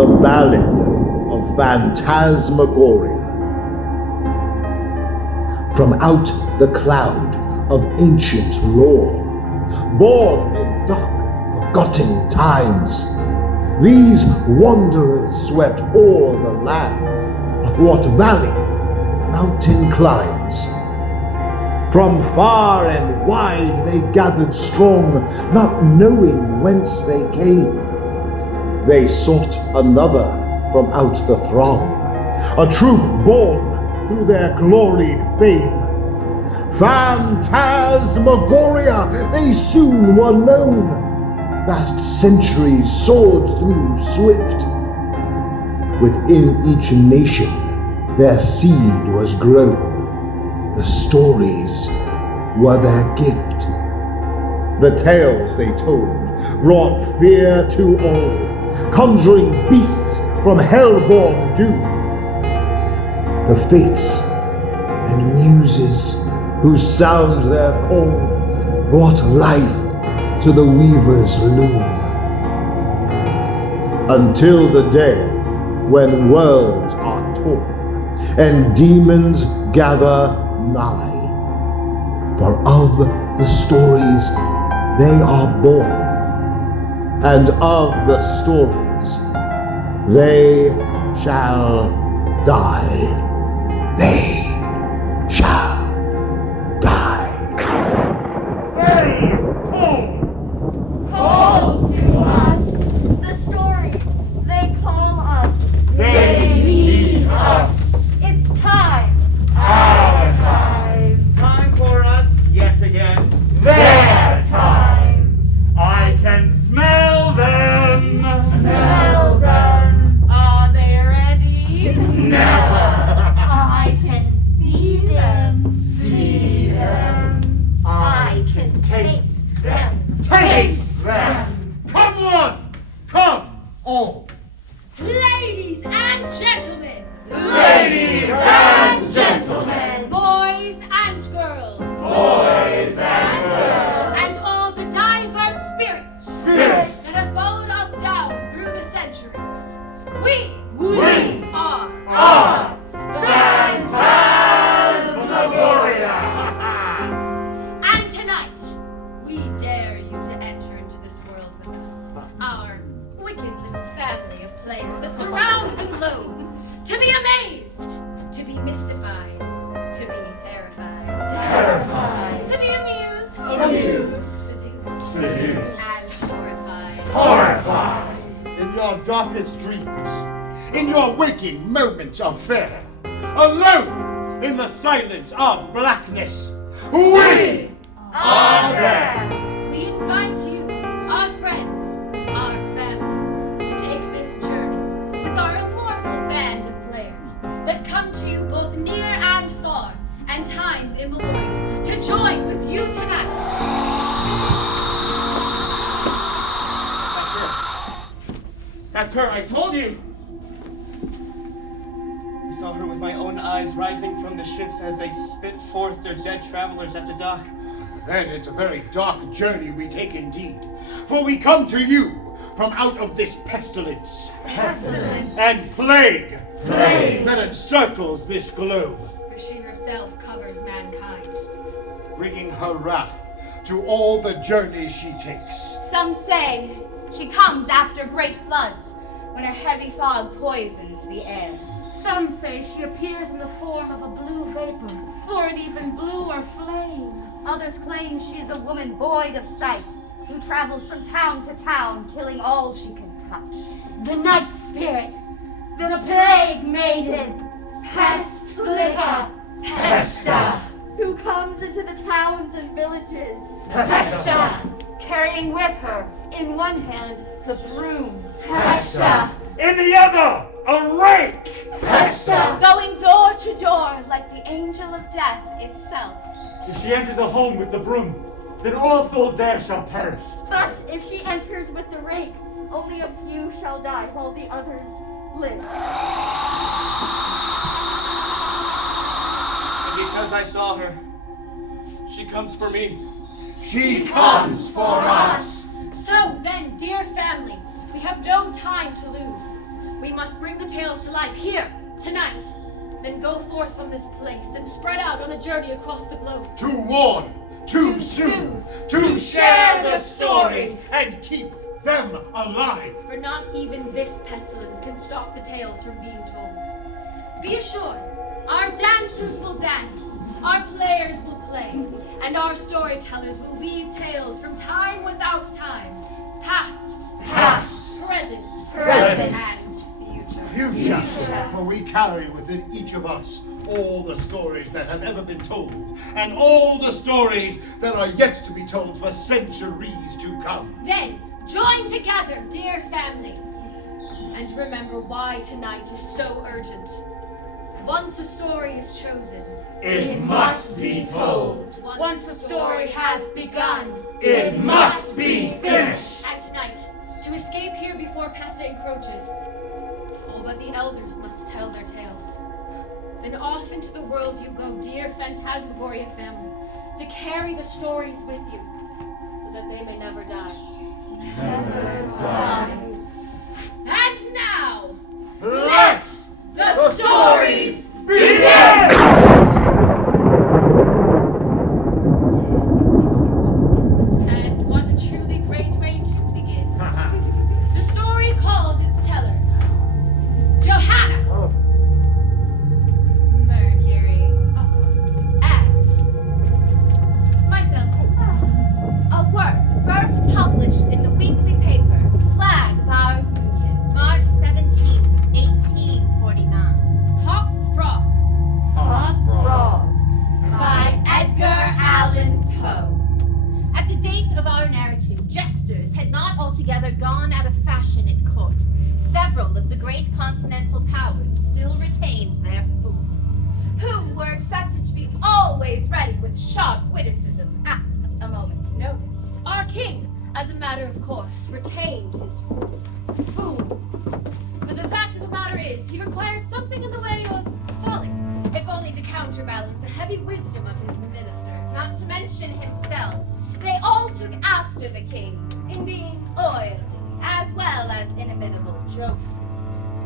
The Ballad of Phantasmagoria. From out the cloud of ancient lore, born in dark, forgotten times, these wanderers swept o'er the land of what valley and mountain climbs. From far and wide they gathered strong, not knowing whence they came. They sought another from out the throng, a troupe born through their gloried fame. Phantasmagoria, they soon were known. Vast centuries soared through swift. Within each nation their seed was grown. The stories were their gift. The tales they told brought fear to all, conjuring beasts from hell-born doom. The fates and muses whose sound their call brought life to the weaver's loom. Until the day when worlds are torn and demons gather nigh. For of the stories they are born, and of the stories they shall die. They shall die. They call to us. The stories, they call us. They need us. It's time. Our time. Time for us yet again. Their time. I can smell them. Smell them. Are they ready? Never. I can see them. See them. I can taste them. Taste them. Come one, come all. Ladies and gentlemen, Ladies and gentlemen. boys and girls, Boys and girls. and all the diverse spirits Spirits. that have followed us down through the centuries. We are Phantasmagoria. And tonight, we dare you to enter into this world with us, our wicked little family of players that surround the globe, to be amazed, to be mystified, to be terrified, Terrified. to be amused, Amused. seduced, Seduced. and horrified. Horrified. In your darkest dreams, in your waking moments of fear, alone in the silence of blackness, we are there. We invite you, our friends, our family, to take this journey with our immortal band of players that come to you both near and far, and time immemorial, to join with you tonight. That's her, I told you. I saw her with my own eyes rising from the ships as they spit forth their dead travelers at the dock. Then it's a very dark journey we take indeed, for we come to you from out of this pestilence and plague that encircles this globe, For she herself covers mankind. bringing her wrath to all the journeys she takes. Some say she comes after great floods, when a heavy fog poisons the air. Some say she appears in the form of a blue vapor, or an even bluer flame. Others claim she is a woman void of sight, who travels from town to town, killing all she can touch. The night spirit, the Plague Maiden, Pest Flicker, Pesta. Who comes into the towns and villages, Pesta. carrying with her, in one hand, the broom. Pesta. In the other, a rake. Pesta. Going door to door like the angel of death itself. If she enters a home with the broom, then all souls there shall perish. But if she enters with the rake, only a few shall die, while the others live. And because I saw her, she comes for me. She comes for us. So then, dear family, we have no time to lose. We must bring the tales to life here, tonight. Then go forth from this place and spread out on a journey across the globe. To warn, to soothe, to share the stories, and keep them alive. For not even this pestilence can stop the tales from being told. Be assured, our dancers will dance, our players will play, and our storytellers will weave tales from time without time. Past, present, and Future, for we carry within each of us all the stories that have ever been told, and all the stories that are yet to be told for centuries to come. Then, join together, dear family, and remember why tonight is so urgent. Once a story is chosen, It must be told. Once a story has begun, It must be finished. And tonight, to escape here before Pesta encroaches, all but the elders must tell their tales. Then off into the world you go, dear Phantasmagoria family, to carry the stories with you, so that they may never die. Never die. And now, Let the stories begin! And what a truly great way to begin. The story calls its tellers Johanna, Mercury, and myself. A work first published in the weekly paper, Flag of Our Union, March 17th, 1849. Hop Frog, By Edgar Allan Poe. At the date of our narrative, jesters had not altogether gone out of fashion at court. Several of the great continental powers still retained their fools, who were expected to be always ready with sharp witticisms at a moment's notice. our king, as a matter of course, retained his fool. But the fact of the matter is, he required something in the way of folly, if only to counterbalance the heavy wisdom of his ministers. Not to mention himself, they all took after the king in being oily, as well as inimitable jokers.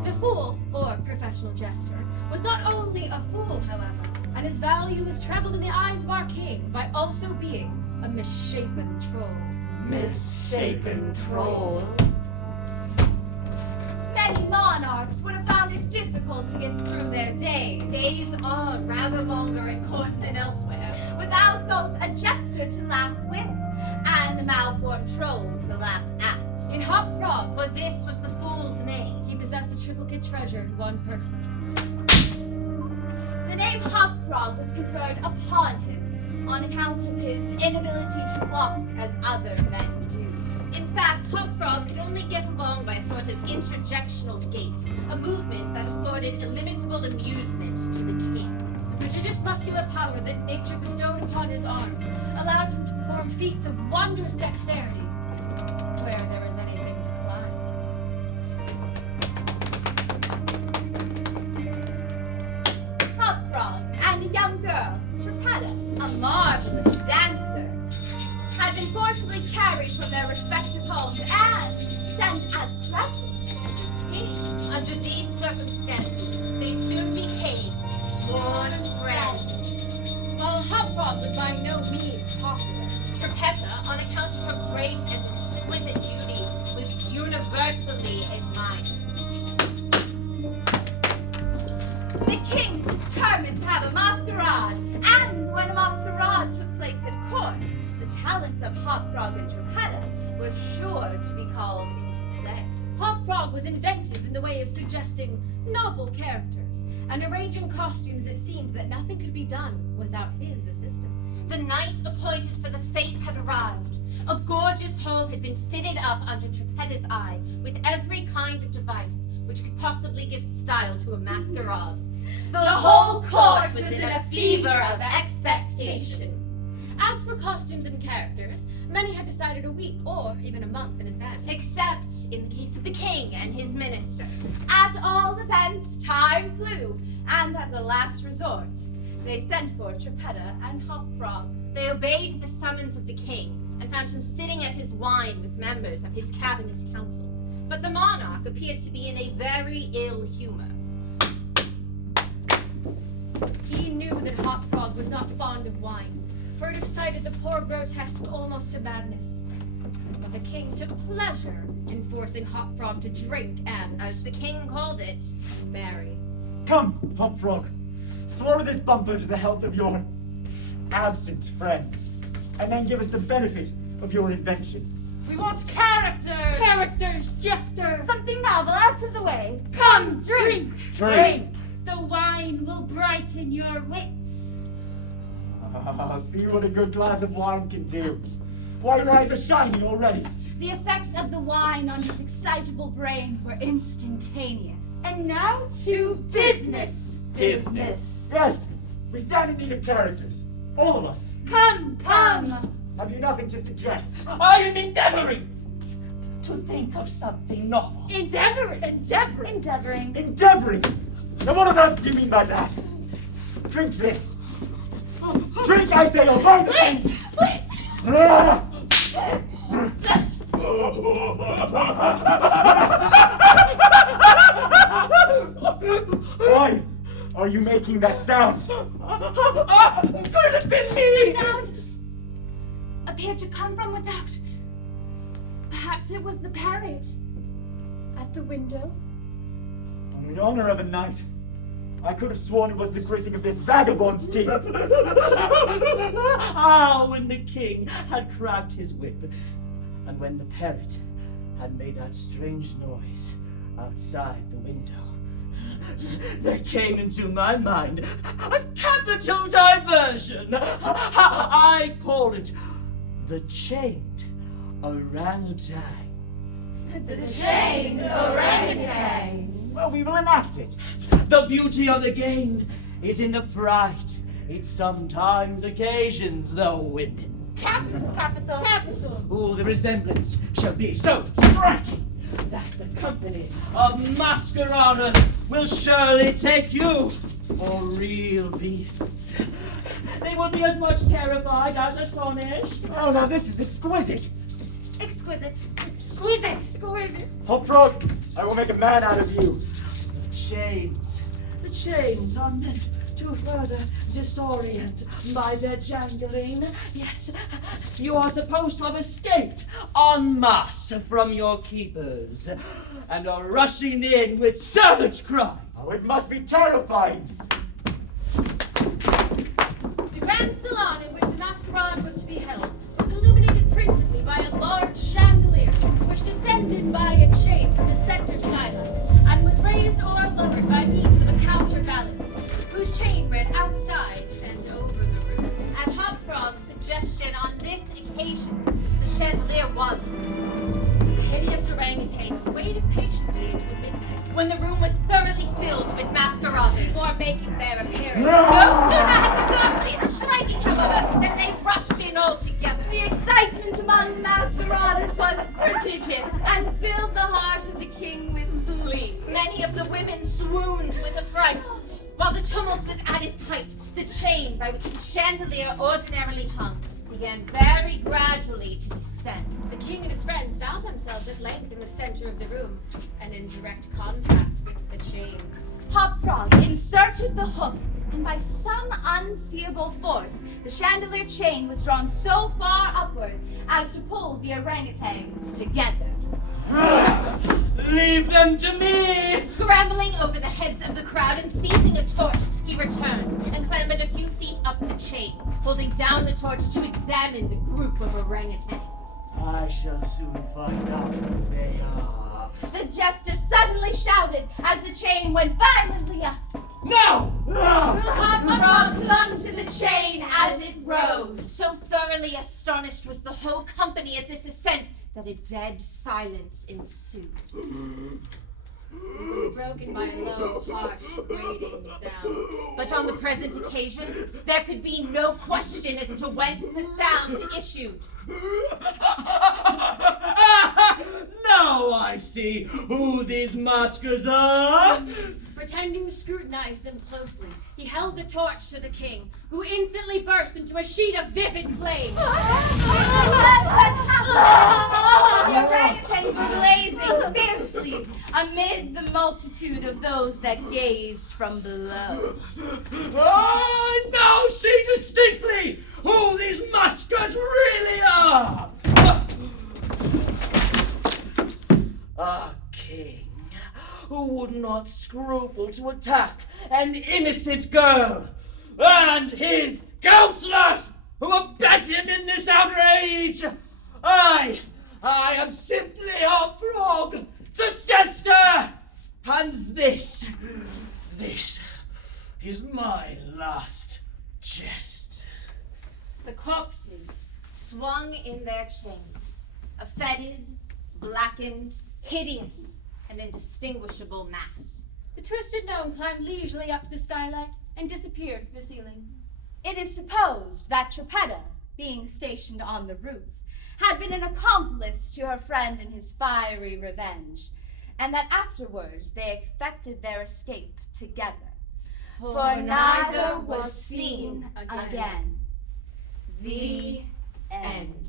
The fool, or professional jester, was not only a fool, however, and his value was trebled in the eyes of our king by also being a misshapen troll. Misshapen troll. Many monarchs would have found it difficult to get through their days. Days are rather longer at court than elsewhere. Without both a jester to laugh with and a malformed troll to laugh at. In Hop Frog, for this was the fool's name, he possessed a triplicate treasure in one person. The name Hop Frog was conferred upon him on account of his inability to walk as other men do. In fact, Hop Frog could only get along by a sort of interjectional gait, a movement that afforded illimitable amusement to the king. The prodigious muscular power that nature bestowed upon his arm allowed him to perform feats of wondrous dexterity, where there was anything to climb. Hop Frog and a young girl, Tripetta, a marvelous dancer, had been forcibly carried from their respective homes and sent as presents to the king. Under these circumstances, they soon became sworn friends. While Hop Frog was by no means popular, Tripetta, on account of her grace and exquisite beauty, was universally admired. The king determined to have a masquerade, and when a masquerade took place at court, the talents of Hop Frog and Tripetta were sure to be called into play. Hop Frog was inventive in the way of suggesting novel characters and arranging costumes. It seemed that nothing could be done without his assistance. The night appointed for the fete had arrived. A gorgeous hall had been fitted up under Tripetta's eye with every kind of device which could possibly give style to a masquerade. The whole court was in a fever of expectation. As for costumes and characters, many had decided a week or even a month in advance. Except in the case of the king and his ministers. At all events, time flew, and as a last resort, they sent for Tripetta and Hop Frog. They obeyed the summons of the king and found him sitting at his wine with members of his cabinet council. But the monarch appeared to be in a very ill humor. He knew that Hop Frog was not fond of wine, for it excited the poor grotesque almost to madness. But the king took pleasure in forcing Hop Frog to drink and, As the king called it, marry. Come, Hop Frog. Swallow this bumper to the health of your absent friends, and then give us the benefit of your invention. We want characters! Characters, Jester! Something novel out of the way. Come, drink! Drink! The wine will brighten your wits. See what a good glass of wine can do. Why, your eyes are shining already. The effects of the wine on his excitable brain were instantaneous. And now to business. Business. Yes, we stand in need of characters. All of us. Come, come! Have you nothing to suggest? I am endeavoring to think of something novel. Endeavoring! Endeavoring. Endeavoring? Now what on earth do you mean by that? Drink this. Drink, I say, or burn the Why are you making that sound? Could it have been me? the sound appeared to come from without. Perhaps it was the parrot at the window. On the honor of a knight, I could have sworn it was the gritting of this vagabond's teeth. Ah, when the king had cracked his whip, and when the parrot had made that strange noise outside the window, there came into my mind a capital diversion. I call it the chained orangutan. The chained orangutans. Well, we will enact it. The beauty of the game is in the fright it sometimes occasions the women. Capital. Oh, the resemblance shall be so striking that the company of masqueraders will surely take you for real beasts. They will be as much terrified as astonished. Oh, now this is exquisite. Exquisite. Hop Frog, I will make a man out of you. The chains are meant to further disorient by their jangling. Yes, you are supposed to have escaped en masse from your keepers and are rushing in with savage cry. Oh, it must be terrifying. The grand salon in which the masquerade was to be held was illuminated principally by a large chandelier, which descended by a chain from the center skylight, and was raised or lowered by means of a counterbalance, whose chain ran outside and over the room. At Hop Frog's suggestion on this occasion, the chandelier was removed. The hideous orangutans waited patiently into the midnight, When the room was thoroughly filled with masqueraders. before making their appearance. No sooner had the clock ceased striking, however, than they rushed in all together. The excitement among the masqueraders was prodigious and filled the heart of the king with glee. Many of the women swooned with affright. While the tumult was at its height, the chain by which the chandelier ordinarily hung began very gradually to descend. The king and his friends found themselves at length in the center of the room and in direct contact with the chain. Hop Frog inserted the hook, and by some unseeable force, the chandelier chain was drawn so far upward as to pull the orangutans together. Leave them to me! Scrambling over the heads of the crowd and seizing a torch, he returned and clambered a few feet up the chain, holding down the torch to examine the group of orangutans. I shall soon find out who they are. The jester suddenly shouted as the chain went violently up. No! Hop Frog clung to the chain as it rose. So thoroughly astonished was the whole company at this ascent that a dead silence ensued. It was broken by a low, harsh, grating sound. But on the present occasion, there could be no question as to whence the sound issued. Now I see who these maskers are! Pretending to scrutinize them closely, he held the torch to the king, who instantly burst into a sheet of vivid flame. The orangutans were blazing fiercely, amid the multitude of those that gazed from below. I now see distinctly who these maskers really are! A king who would not scruple to attack an innocent girl, and his counselors who abetted in this outrage! I am simply a frog, the jester, and this is my last jest. The corpses swung in their chains, a fetid, blackened, hideous, and indistinguishable mass. The twisted gnome climbed leisurely up to the skylight and disappeared through the ceiling. It is supposed that Tripetta, being stationed on the roof, had been an accomplice to her friend in his fiery revenge, and that afterward they effected their escape together. For neither was seen again. The end.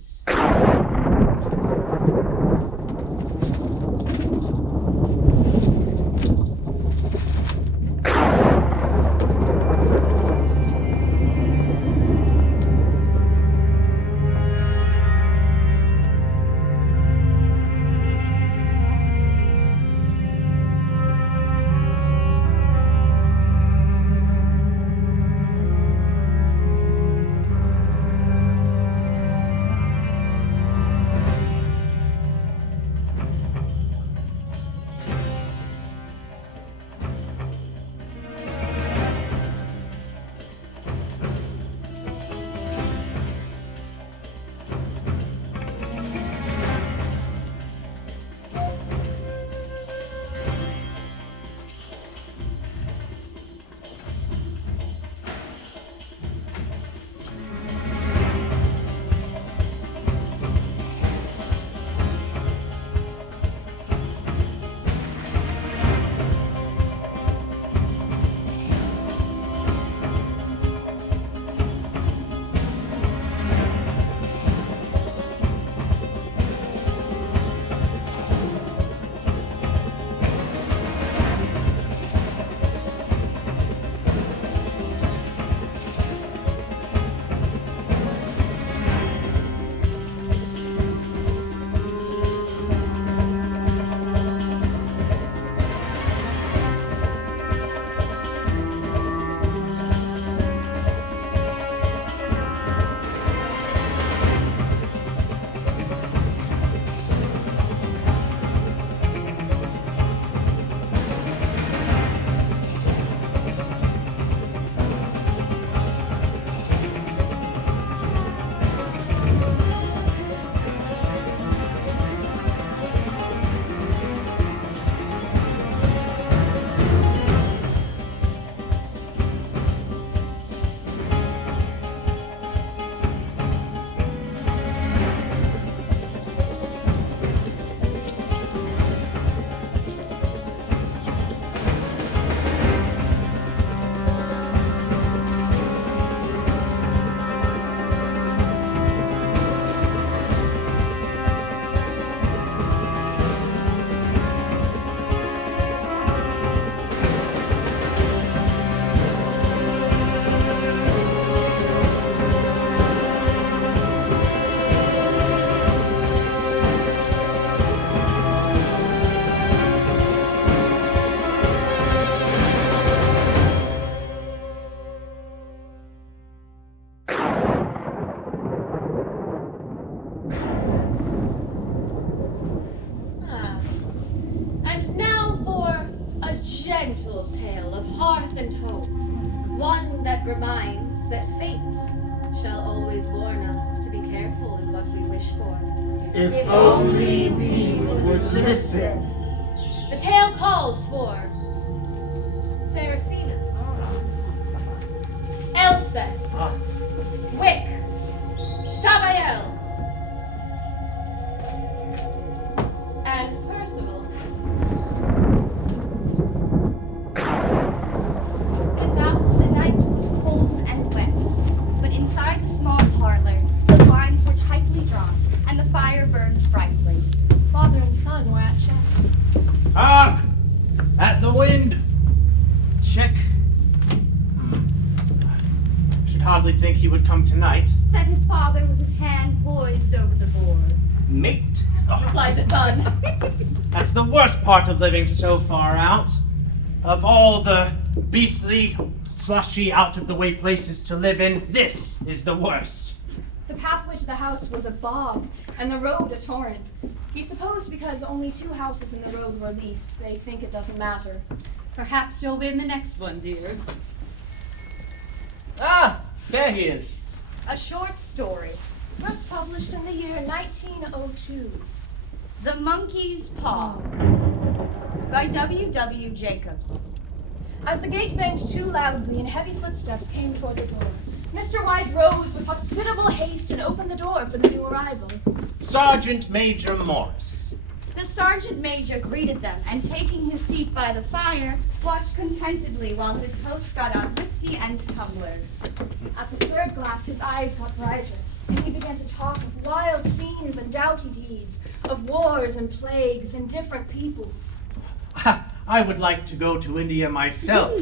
gentle tale of hearth and hope, one that reminds that fate shall always warn us to be careful in what we wish for. If only we would listen. The tale calls for Seraphina, Elspeth, Wick, Savael, and Percival. Without, the night was cold and wet, but inside the small parlor, the blinds were tightly drawn, and the fire burned brightly. Father and son were at chess. tonight? Said his father with his hand poised over the board. Mate. Replied the son. That's the worst part of living so far out. Of all the beastly, slushy, out-of-the-way places to live in, this is the worst. The pathway to the house was a bog, and the road a torrent. He supposed because only 2 houses in the road were leased, they think it doesn't matter. Perhaps you'll win the next one, dear. Ah, there he is. A short story. First published in the year 1902. The Monkey's Paw by W.W. Jacobs. As the gate banged too loudly and heavy footsteps came toward the door, Mr. White rose with hospitable haste and opened the door for the new arrival. Sergeant Major Morris. The sergeant major greeted them, and taking his seat by the fire, watched contentedly while his host got out whiskey and tumblers. At the 3rd glass, his eyes got brighter, and he began to talk of wild scenes and doughty deeds, of wars and plagues and different peoples. I would like to go to India myself,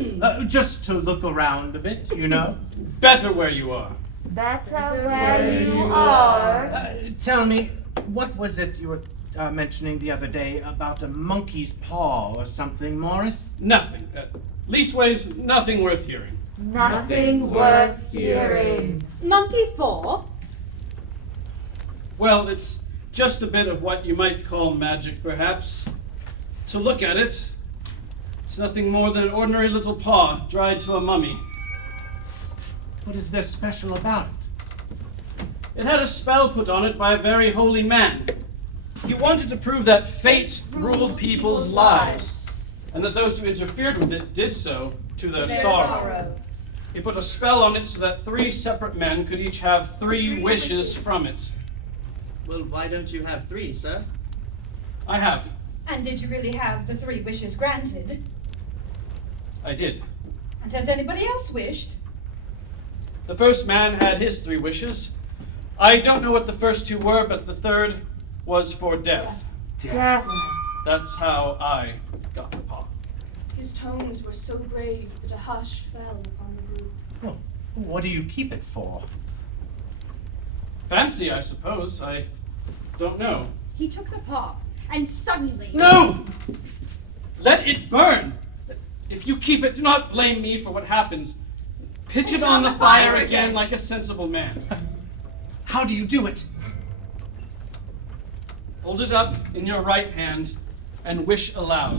just to look around a bit, you know. Better where you are. Better where you are. Tell me, what was it you were mentioning the other day about a monkey's paw or something, Morris? Nothing. Leastways, nothing worth hearing. Nothing worth hearing. Monkey's paw? Well, it's just a bit of what you might call magic, perhaps. To look at it, it's nothing more than an ordinary little paw dried to a mummy. What is there special about it? It had a spell put on it by a very holy man. He wanted to prove that fate ruled people's lives, and that those who interfered with it did so to their sorrow. He put a spell on it so that 3 separate men could each have 3 wishes from it. Well, why don't you have 3, sir? I have. And did you really have the 3 wishes granted? I did. And has anybody else wished? The first man had his 3 wishes. I don't know what the first 2 were, but the 3rd was for death. Death. That's how I got the paw. His tones were so grave that a hush fell upon the group. Well, what do you keep it for? Fancy, I suppose. I don't know. He took the paw, and suddenly... No! Let it burn! If you keep it, do not blame me for what happens. Pitch it on the fire again like a sensible man. How do you do it? Hold it up in your right hand and wish aloud.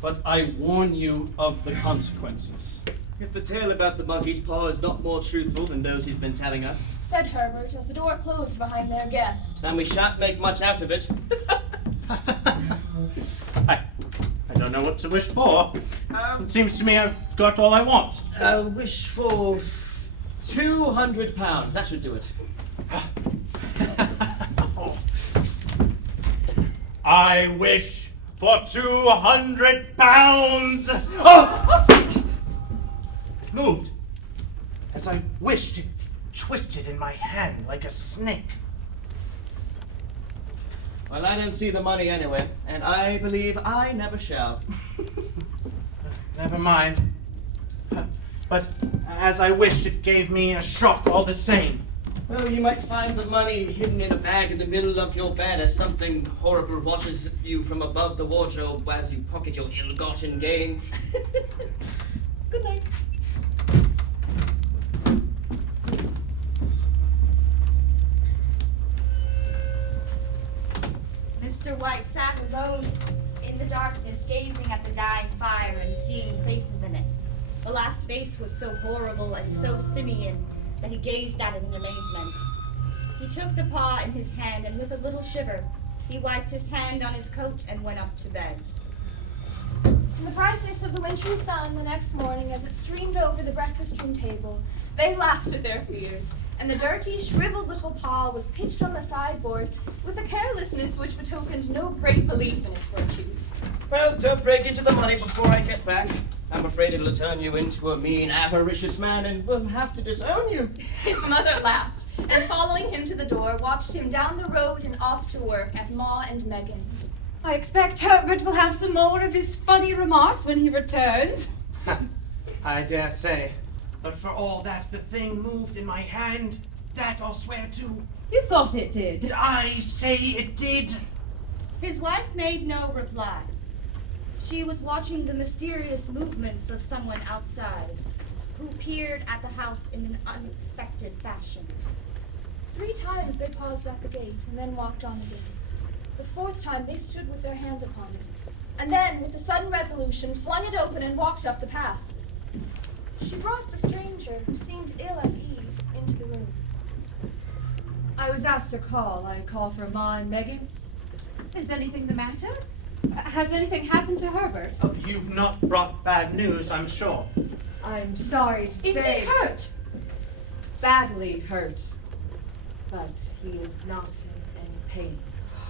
But I warn you of the consequences. If the tale about the monkey's paw is not more truthful than those he's been telling us, Said Herbert as the door closed behind their guest. then we shan't make much out of it. I don't know what to wish for. It seems to me I've got all I want. Wish for £200. That should do it. I wish for £200. Oh! It moved. As I wished, it twisted in my hand like a snake. Well, I don't see the money anywhere, and I believe I never shall. Never mind. But as I wished, it gave me a shock all the same. Well, you might find the money hidden in a bag in the middle of your bed as something horrible watches you from above the wardrobe as you pocket your ill-gotten gains. Good night. Mr. White sat alone in the darkness, gazing at the dying fire and seeing faces in it. The last face was so horrible and so simian that he gazed at it in amazement. He took the paw in his hand, and with a little shiver, he wiped his hand on his coat and went up to bed. In the brightness of the wintry sun the next morning, as it streamed over the breakfast room table, they laughed at their fears, and the dirty, shriveled little paw was pitched on the sideboard with a carelessness which betokened no great belief in its virtues. Well, don't break into the money before I get back. I'm afraid it'll turn you into a mean, avaricious man, and we'll have to disown you. His mother laughed, and following him to the door, watched him down the road and off to work at Ma and Megan's. I expect Herbert will have some more of his funny remarks when he returns. I dare say. But for all that, the thing moved in my hand. That I'll swear to. You thought it did. Did I say it did? His wife made no reply. She was watching the mysterious movements of someone outside, who peered at the house in an unexpected fashion. 3 times they paused at the gate and then walked on again. The 4th time they stood with their hand upon it, and then, with a sudden resolution, flung it open and walked up the path. She brought the stranger, who seemed ill at ease, into the room. I was asked to call. I call for Ma and Meggins. Is anything the matter? Has anything happened to Herbert? Oh, you've not brought bad news, I'm sure. I'm sorry to say. Is he hurt? Badly hurt. But he is not in any pain.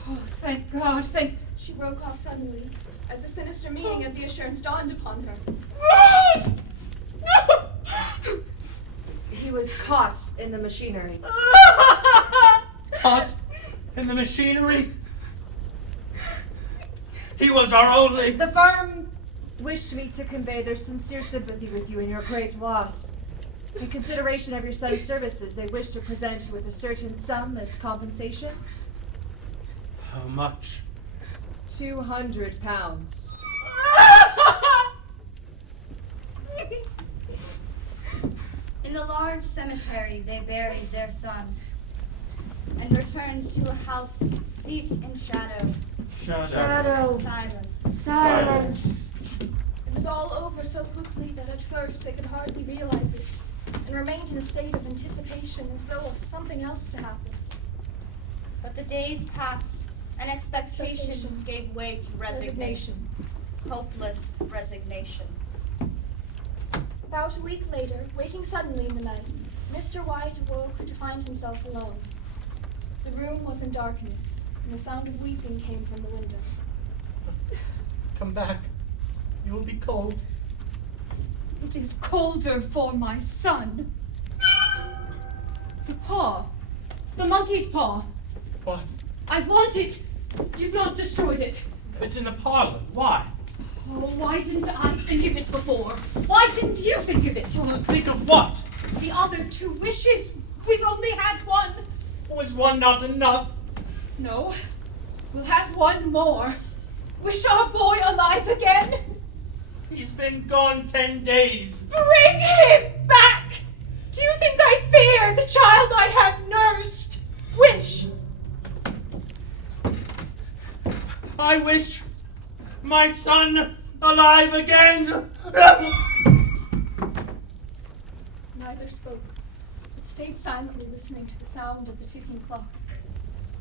Oh, thank God, thank... She broke off suddenly, as the sinister meaning of the assurance dawned upon her. He was caught in the machinery. Caught in the machinery? He was our only... The firm wished me to convey their sincere sympathy with you in your great loss. In consideration of your son's services, they wish to present you with a certain sum as compensation. How much? £200. In the large cemetery, they buried their son and returned to a house steeped in shadow. Shadow. Silence. Silence. It was all over so quickly that at first they could hardly realize it, and remained in a state of anticipation as though of something else to happen. But the days passed, and expectation gave way to resignation. Hopeless resignation. About a week later, waking suddenly in the night, Mr. White awoke to find himself alone. The room was in darkness, and the sound of weeping came from the window. Come back. You will be cold. It is colder for my son. The paw. The monkey's paw. What? I want it. You've not destroyed it. It's in the parlor. Why? Oh, why didn't I think of it before? Why didn't you think of it? Think of what? The other 2 wishes. We've only had one. Was one not enough? No. We'll have one more. Wish our boy alive again. He's been gone 10 days. Bring him back! Do you think I fear the child I have nursed? Wish! I wish my son alive again! Neither spoke, but stayed silently listening to the sound of the ticking clock.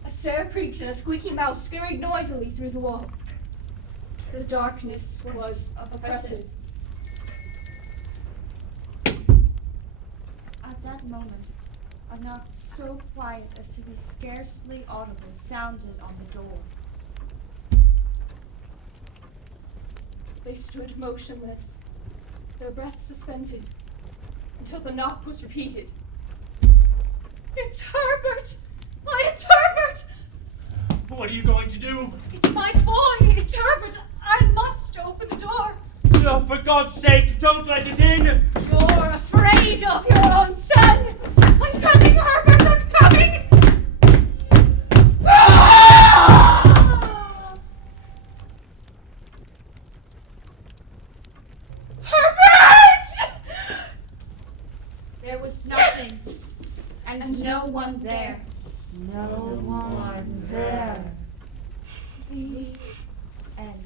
A stair creaked and a squeaky mouse scurried noisily through the wall. The darkness was oppressive. At that moment, a knock so quiet as to be scarcely audible sounded on the door. They stood motionless, their breath suspended, until the knock was repeated. It's Herbert! Why, it's Herbert! What are you going to do? It's my boy! It's Herbert! I must open the door! Oh, for God's sake, don't let it in! You're afraid of your own son! I'm coming, Herbert! I'm coming! Herbert! There was nothing, and no one there. No one there. The end.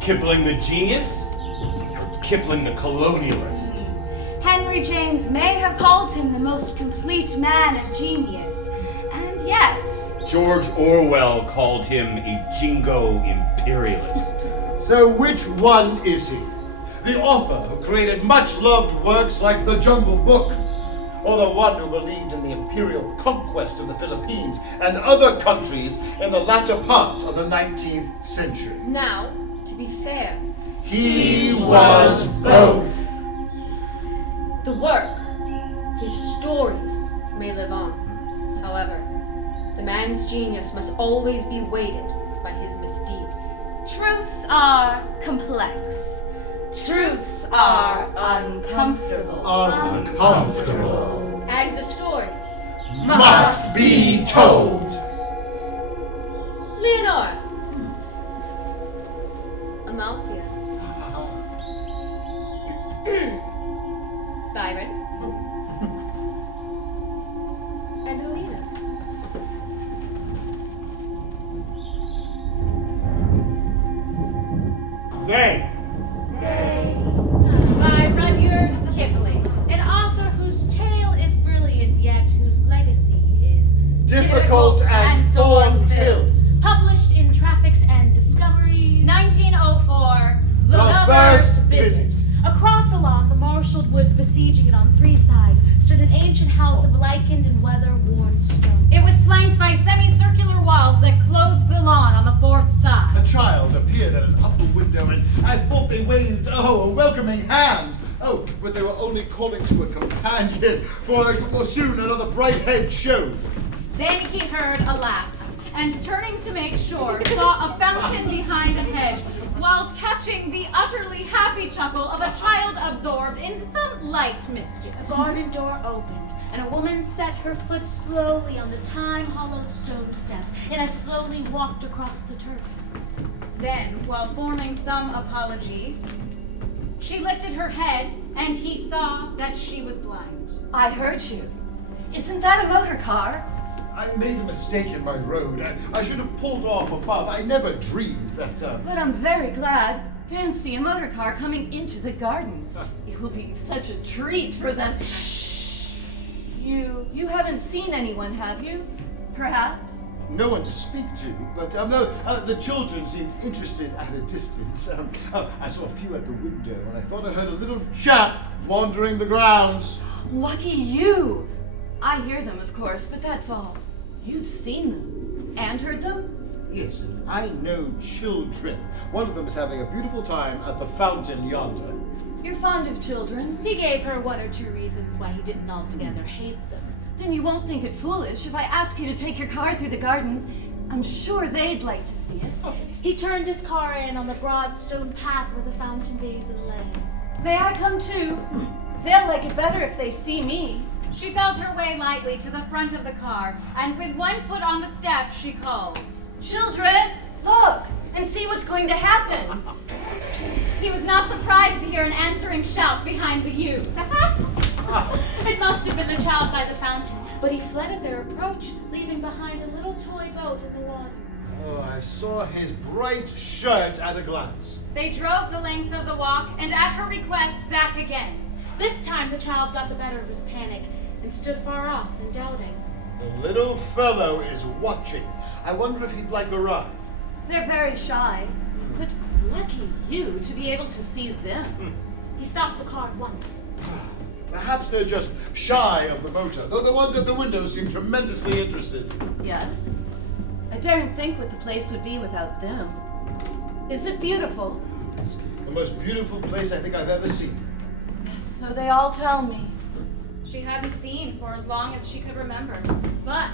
Kipling the genius? Kipling the colonialist? Henry James may have called him the most complete man of genius, and yet... George Orwell called him a jingo imperialist. So which one is he? The author who created much-loved works like The Jungle Book, or the one who believed in the imperial conquest of the Philippines and other countries in the latter part of the 19th century? Now, to be fair, He was both. The work, his stories, may live on. However, the man's genius must always be weighted by his misdeeds. Truths are complex. Truths are uncomfortable. Uncomfortable. And the stories Must be told. Leonora. Amalthea. Byron. And Alina. They. By Rudyard Kipling, an author whose tale is brilliant yet whose legacy is Difficult and thorn-filled. Published in Traffics and Discoveries, 1904. The First Visit. Across along the marshaled woods besieging it on three sides stood an ancient house of lichened and weather-worn stone. It was flanked by semicircular walls that closed the lawn on the fourth side. A child appeared at an upper window, and I thought they waved, a welcoming hand. Oh, but they were only calling to a companion, for soon another bright head showed. Then he heard a laugh, and turning to make sure, saw a fountain behind a hedge, while catching the utterly happy chuckle of a child absorbed in some light mischief. A garden door opened, and a woman set her foot slowly on the time-hollowed stone step, and as slowly walked across the turf. Then, while forming some apology, she lifted her head, and he saw that she was blind. I heard you. Isn't that a motor car? I made a mistake in my road. I should have pulled off above. I never dreamed that, But I'm very glad. Fancy a motor car coming into the garden. It will be such a treat for them. Shh. You haven't seen anyone, have you? Perhaps? No one to speak to, but the children seemed interested at a distance. I saw a few at the window, and I thought I heard a little chap wandering the grounds. Lucky you! I hear them, of course, but that's all. You've seen them. And heard them? Yes, and I know children. One of them is having a beautiful time at the fountain yonder. You're fond of children. He gave her one or two reasons why he didn't altogether hate them. Then you won't think it foolish if I ask you to take your car through the gardens. I'm sure they'd like to see it. He turned his car in on the broad stone path where the fountain basin lay. May I come too? They'll like it better if they see me. She felt her way lightly to the front of the car, and with one foot on the step, she called. Children, look and see what's going to happen. He was not surprised to hear an answering shout behind the youth. It must have been the child by the fountain, but he fled at their approach, leaving behind a little toy boat in the water. Oh, I saw his bright shirt at a glance. They drove the length of the walk, and at her request, back again. This time the child got the better of his panic and stood far off and doubting. The little fellow is watching. I wonder if he'd like a ride. They're very shy, but lucky you to be able to see them. He stopped the car at once. Perhaps they're just shy of the motor, though the ones at the window seem tremendously interested. Yes. I daren't think what the place would be without them. Is it beautiful? It's the most beautiful place I think I've ever seen. So they all tell me. She hadn't seen for as long as she could remember, but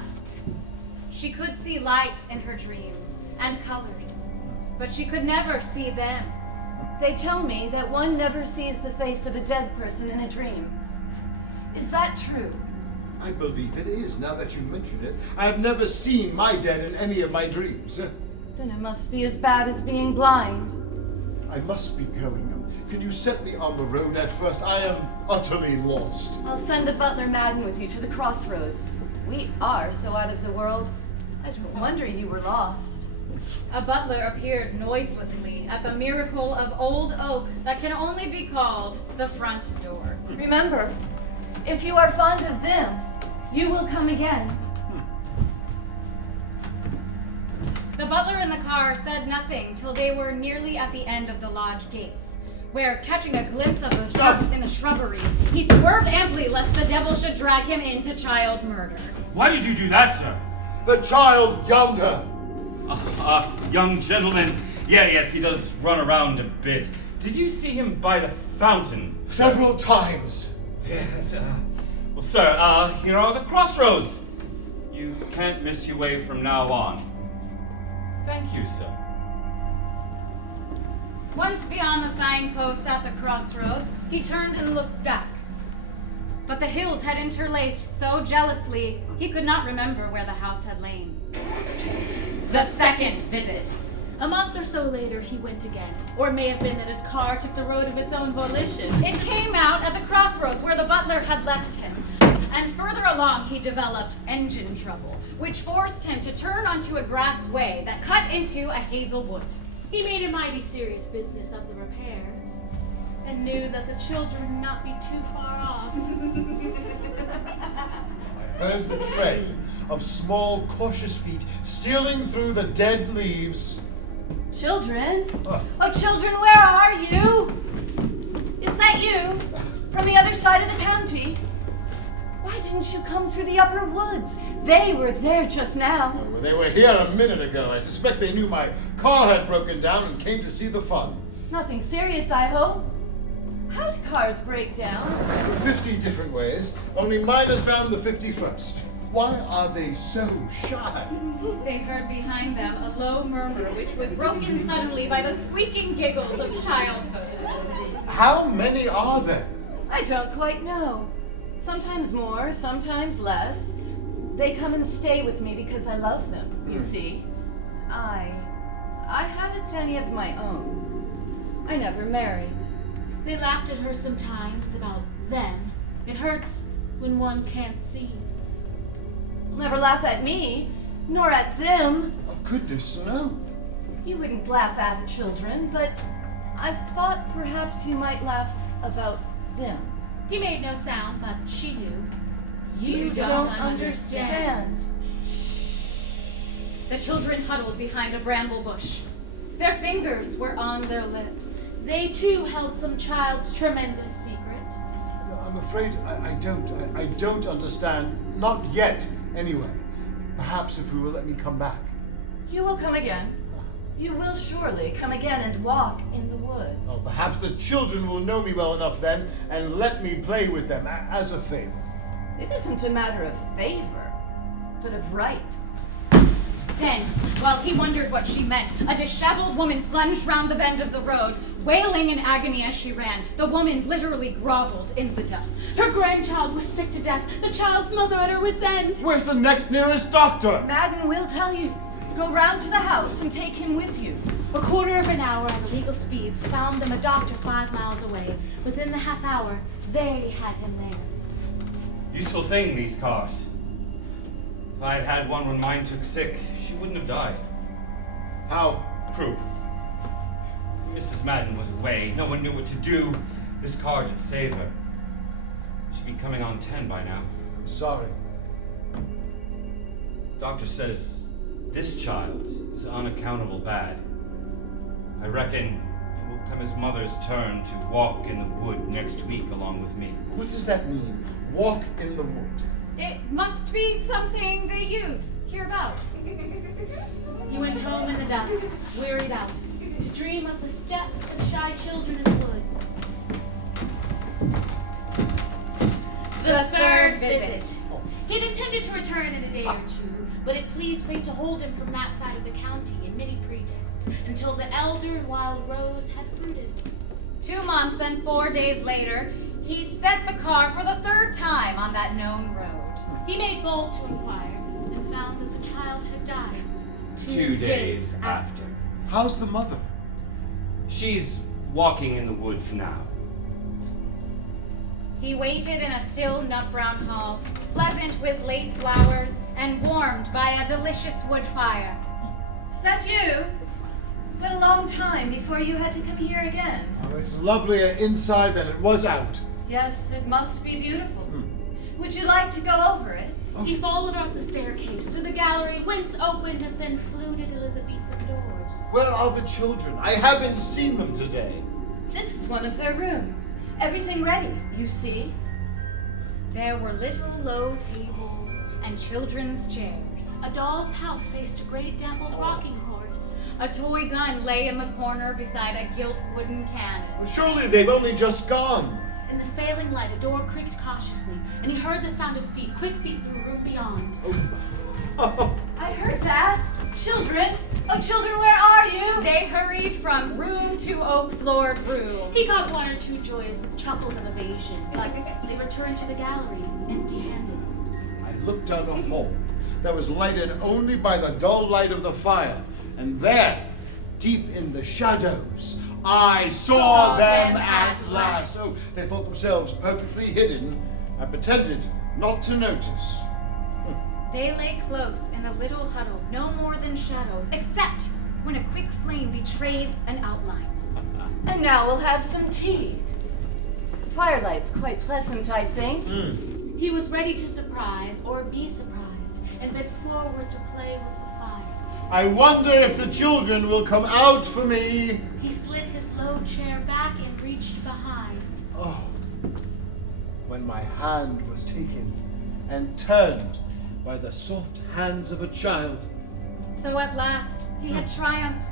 she could see light in her dreams and colors, but she could never see them. They tell me that one never sees the face of a dead person in a dream. Is that true? I believe it is, now that you mention it. I have never seen my dead in any of my dreams. Then it must be as bad as being blind. I must be going. Can you set me on the road at first? I am utterly lost. I'll send the butler Madden with you to the crossroads. We are so out of the world. I don't wonder you were lost. A butler appeared noiselessly at the miracle of old oak that can only be called the front door. Remember, if you are fond of them, you will come again. The butler in the car said nothing till they were nearly at the end of the lodge gates, where, catching a glimpse of the shrub in the shrubbery, he swerved amply lest the devil should drag him into child murder. Why did you do that, sir? The child yonder. Young gentleman. Yes, he does run around a bit. Did you see him by the fountain? Several times. Yes, well, sir, here are the crossroads. You can't miss your way from now on. Thank you, sir. Once beyond the signposts at the crossroads, he turned and looked back. But the hills had interlaced so jealously, he could not remember where the house had lain. The second visit. A month or so later, he went again. Or it may have been that his car took the road of its own volition. It came out at the crossroads where the butler had left him. And further along, he developed engine trouble, which forced him to turn onto a grass way that cut into a hazel wood. He made a mighty serious business of the repairs, and knew that the children would not be too far off. I heard the tread of small, cautious feet stealing through the dead leaves. Children? Oh, children, where are you? Is that you? From the other side of the county? Why didn't you come through the upper woods? They were there just now. Well, they were here a minute ago. I suspect they knew my car had broken down and came to see the fun. Nothing serious, I hope. How do cars break down? 50 different ways, only mine has found the 51st. Why are they so shy? They heard behind them a low murmur which was broken suddenly by the squeaking giggles of childhood. How many are there? I don't quite know. Sometimes more, sometimes less. They come and stay with me because I love them, you see. I haven't any of my own. I never married. They laughed at her sometimes about them. It hurts when one can't see. Never laugh at me, nor at them. Oh, goodness, no. You wouldn't laugh at children, but I thought perhaps you might laugh about them. He made no sound, but she knew. You don't understand. The children huddled behind a bramble bush. Their fingers were on their lips. They too held some child's tremendous secret. I'm afraid I don't understand. Not yet, anyway. Perhaps if you will let me come back. You will come again. You will surely come again and walk in the wood. Oh, perhaps the children will know me well enough then and let me play with them as a favor. It isn't a matter of favor, but of right. Then, while he wondered what she meant, a disheveled woman plunged round the bend of the road, wailing in agony as she ran. The woman literally groveled in the dust. Her grandchild was sick to death, the child's mother at her wit's end. Where's the next nearest doctor? Madden will tell you. Go round to the house and take him with you. A quarter of an hour at illegal speeds found them a doctor 5 miles away. Within the half hour, they had him there. Useful thing, these cars. If I had had one when mine took sick, she wouldn't have died. How? Croup. Mrs. Madden was away. No one knew what to do. This car did save her. She'd be coming on 10 by now. I'm sorry. Doctor says this child is unaccountable bad. I reckon it will come his mother's turn to walk in the wood next week along with me. What does that mean? Walk in the wood? It must be some saying they use hereabouts. He went home in the dusk, wearied out, to dream of the steps of shy children in the woods. The third visit. He'd intended to return in a day or two, but it pleased fate to hold him from that side of the county in many pretexts, until the elder wild rose had fruited. 2 months and 4 days later, he set the car for the third time on that known road. He made bold to inquire, and found that the child had died 2 days after. How's the mother? She's walking in the woods now. He waited in a still nut-brown hall, pleasant with late flowers and warmed by a delicious wood fire. Is that you? been a long time before you had to come here again. Oh, it's lovelier inside than it was out. Yes, it must be beautiful. Would you like to go over it? He followed up the staircase to the gallery, whence opened and then fluted Elizabethan doors. Where are the children? I haven't seen them today. This is one of their rooms. Everything ready, you see. There were little low tables and children's chairs. A doll's house faced a great dappled rocking horse. A toy gun lay in the corner beside a gilt wooden cannon. Well, surely they've only just gone. In the failing light, a door creaked cautiously, and he heard the sound of feet, quick feet through a room beyond. I heard that. Children! Oh, children, where are you? They hurried from room to oak-floored room. He got one or two joyous chuckles of evasion, but they returned to the gallery, empty-handed. I looked down a hall that was lighted only by the dull light of the fire, and there, deep in the shadows, I saw them at last. Oh, they thought themselves perfectly hidden. I pretended not to notice. They lay close in a little huddle, no more than shadows, except when a quick flame betrayed an outline. And now we'll have some tea. Firelight's quite pleasant, I think. He was ready to surprise or be surprised, and bent forward to play with the fire. I wonder if the children will come out for me. He slid his low chair back and reached behind. Oh, when my hand was taken and turned by the soft hands of a child. So at last, he had triumphed.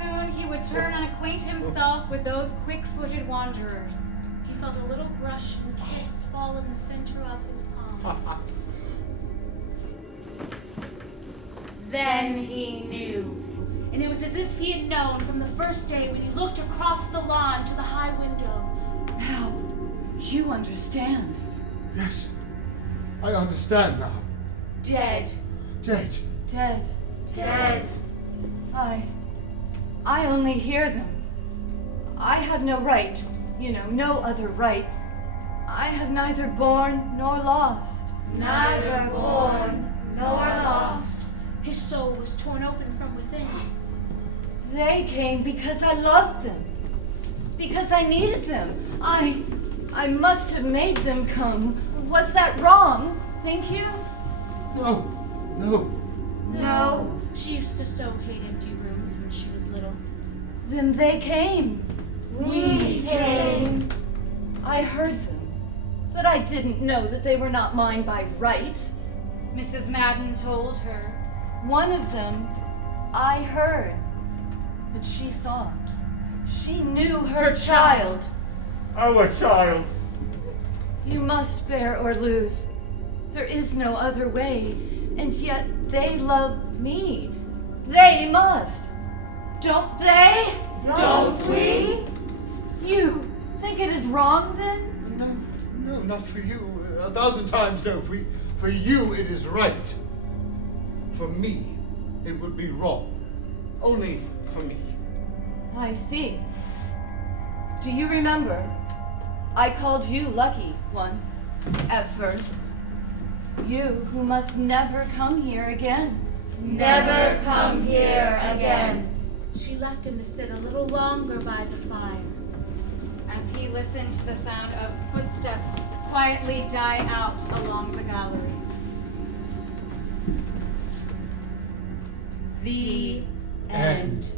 Soon he would turn and acquaint himself with those quick-footed wanderers. He felt a little brush and kiss fall in the center of his palm. Then he knew. And it was as if he had known from the first day when he looked across the lawn to the high window. Now, you understand. Yes, I understand now. Dead. Dead. Dead. Dead. I only hear them. I have no right, no other right. I have neither born nor lost. Neither born nor lost. His soul was torn open from within. They came because I loved them. Because I needed them. I must have made them come. Was that wrong? Think you? No. She used to so hate empty rooms when she was little. Then they came. We came. I heard them, but I didn't know that they were not mine by right. Mrs. Madden told her. One of them I heard, but she saw. She knew her child. Our child. You must bear or lose. There is no other way, and yet they love me. They must. Don't they? Don't we? You think it is wrong then? No, not for you. 1,000 times no. For you it is right. For me, it would be wrong. Only for me. I see. Do you remember? I called you lucky once, at first. You who must never come here again. Never come here again. She left him to sit a little longer by the fire. As he listened to the sound of footsteps quietly die out along the gallery. The end.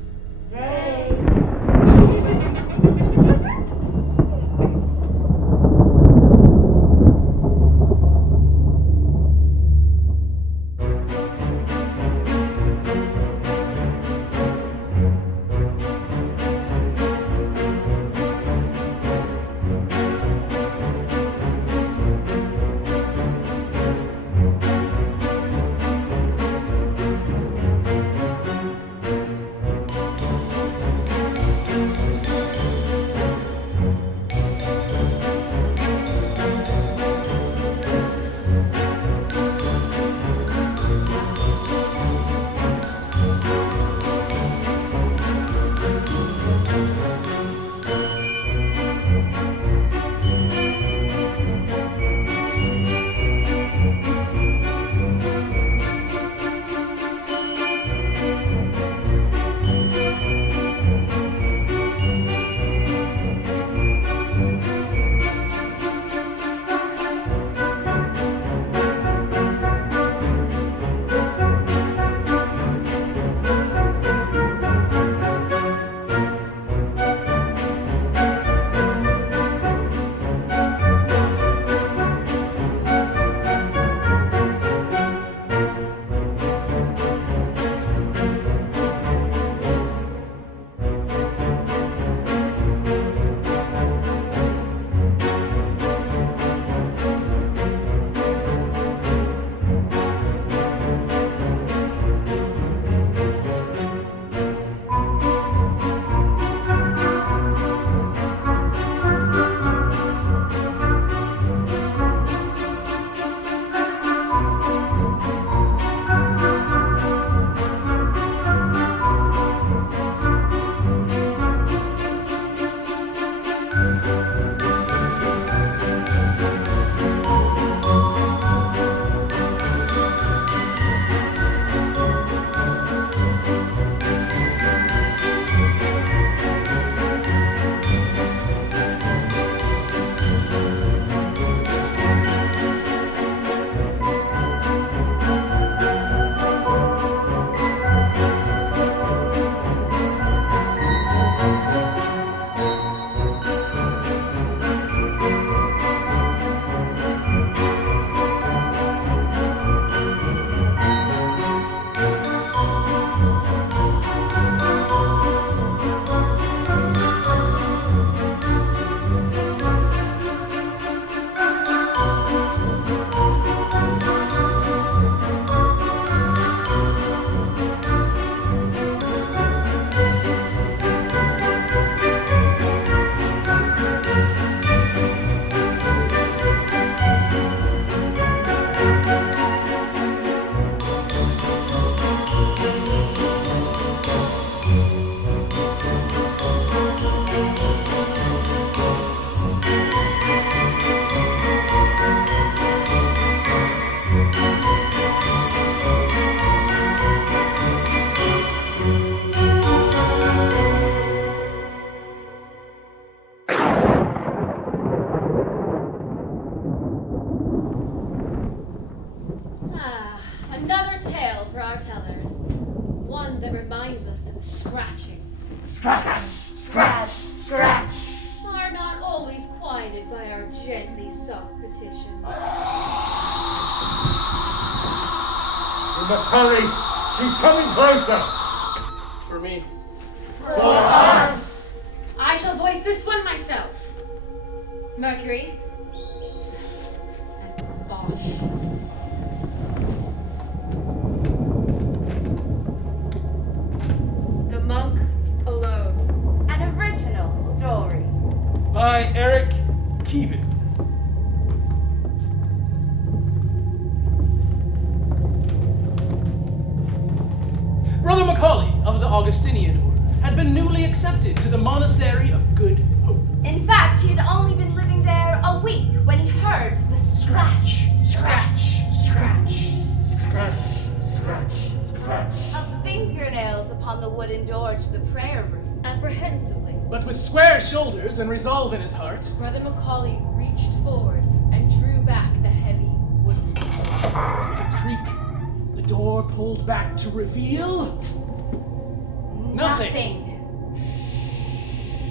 scratchings. Scratch, scratch, scratch. Are not always quieted by our gently sought petition. Macabre, she's coming closer. For me. For us. I shall voice this one myself. Mercury. And Bosch. The Monk Alone. An original story. By Eric Keevan. Brother Macaulay of the Augustinian Order had been newly accepted to the Monastery of Good Hope. In fact, he had only been living there a week when he heard the scratch, scratch, scratch, Scratch, scratch, scratch. of fingernails upon the wooden door to the prayer room. Apprehensively, But with square shoulders and resolve in his heart, Brother Macaulay reached forward and drew back the heavy wooden door. with a creak, the door pulled back to reveal nothing.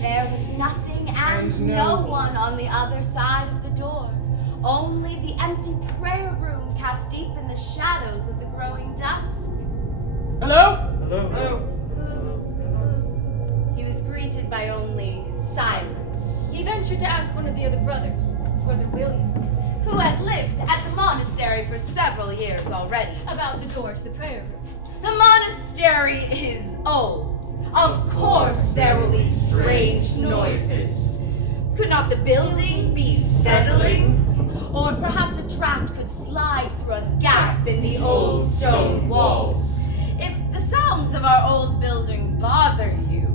There was nothing and no one on the other side of the door. Only the empty prayer room cast deep in the shadows of the growing dusk. Hello? Hello. He was greeted by only silence. He ventured to ask one of the other brothers, Brother William, Who had lived at the monastery for several years already. about the door to the prayer room. The monastery is old. Of course there will be strange noises. Could not the building be settling? Or perhaps a draft could slide through a gap in the old stone walls. If the sounds of our old building bother you,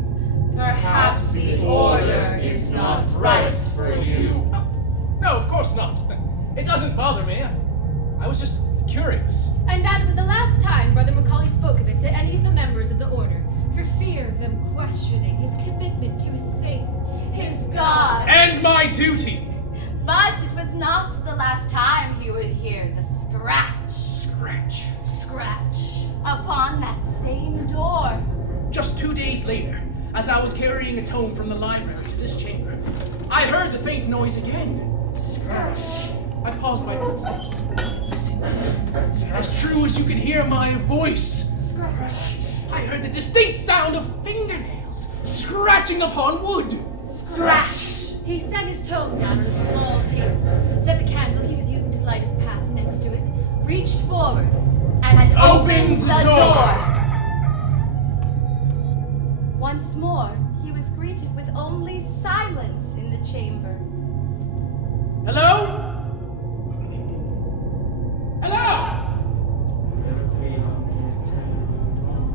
perhaps the order is not right for you. No, of course not. It doesn't bother me. I was just curious. And that was the last time Brother Macaulay spoke of it to any of the members of the order, for fear of them questioning his commitment to his faith, His God. And my duty. But it was not the last time he would hear the scratch. Scratch. Scratch. Upon that same door. Just 2 days later, as I was carrying a tome from the library to this chamber, I heard the faint noise again. Scratch. I paused my footsteps. Listen. As true as you can hear my voice. Scratch. I heard the distinct sound of fingernails scratching upon wood. Scratch. He set his tome down on a small table, set the candle he was using to light his path next to it, reached forward, and Opened the door. Once more, he was greeted with only silence in the chamber. Hello? Hello?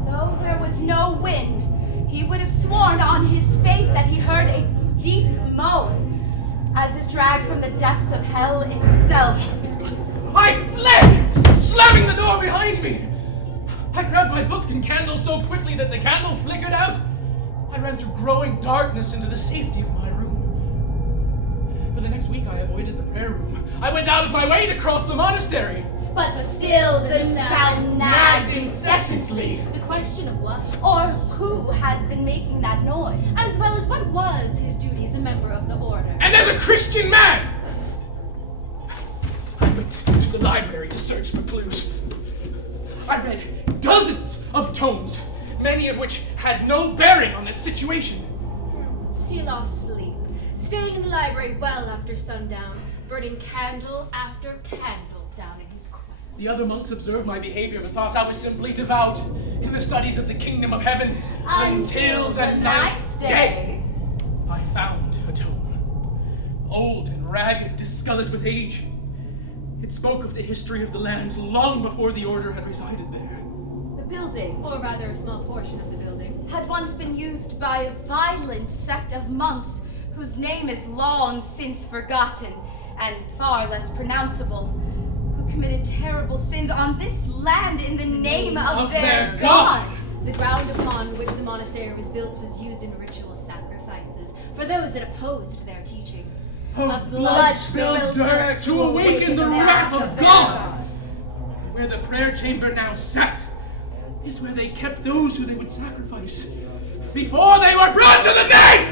Though there was no wind, he would have sworn on his faith that he heard a deep moan, as it dragged from the depths of hell itself. I fled, slamming the door behind me. I grabbed my book and candle so quickly that the candle flickered out. I ran through growing darkness into the safety of my room. For the next week, I avoided the prayer room. I went out of my way to cross the monastery. But still the sound nagged incessantly. the question of what, Or who has been making that noise? as well as what was his duty as a member of the order. And as a Christian man, I went to the library to search for clues. I read dozens of tomes, many of which had no bearing on this situation. He lost sleep, staying in the library well after sundown, burning candle after candle down in his quest. The other monks observed my behavior and thought I was simply devout in the studies of the kingdom of heaven Until the ninth day. I found a tome, old and ragged, discolored with age. It spoke of the history of the land long before the order had resided there. The building, Or rather, a small portion of the building. had once been used by a violent sect of monks whose name is long since forgotten and far less pronounceable, who committed terrible sins on this land in the name of their God. The ground upon which the monastery was built was used in ritual sacrifices for those that opposed their teachings. Of blood-spilled dirt to awaken the wrath of God. Where the prayer chamber now sat, is where they kept those who they would sacrifice before they were brought to the knife!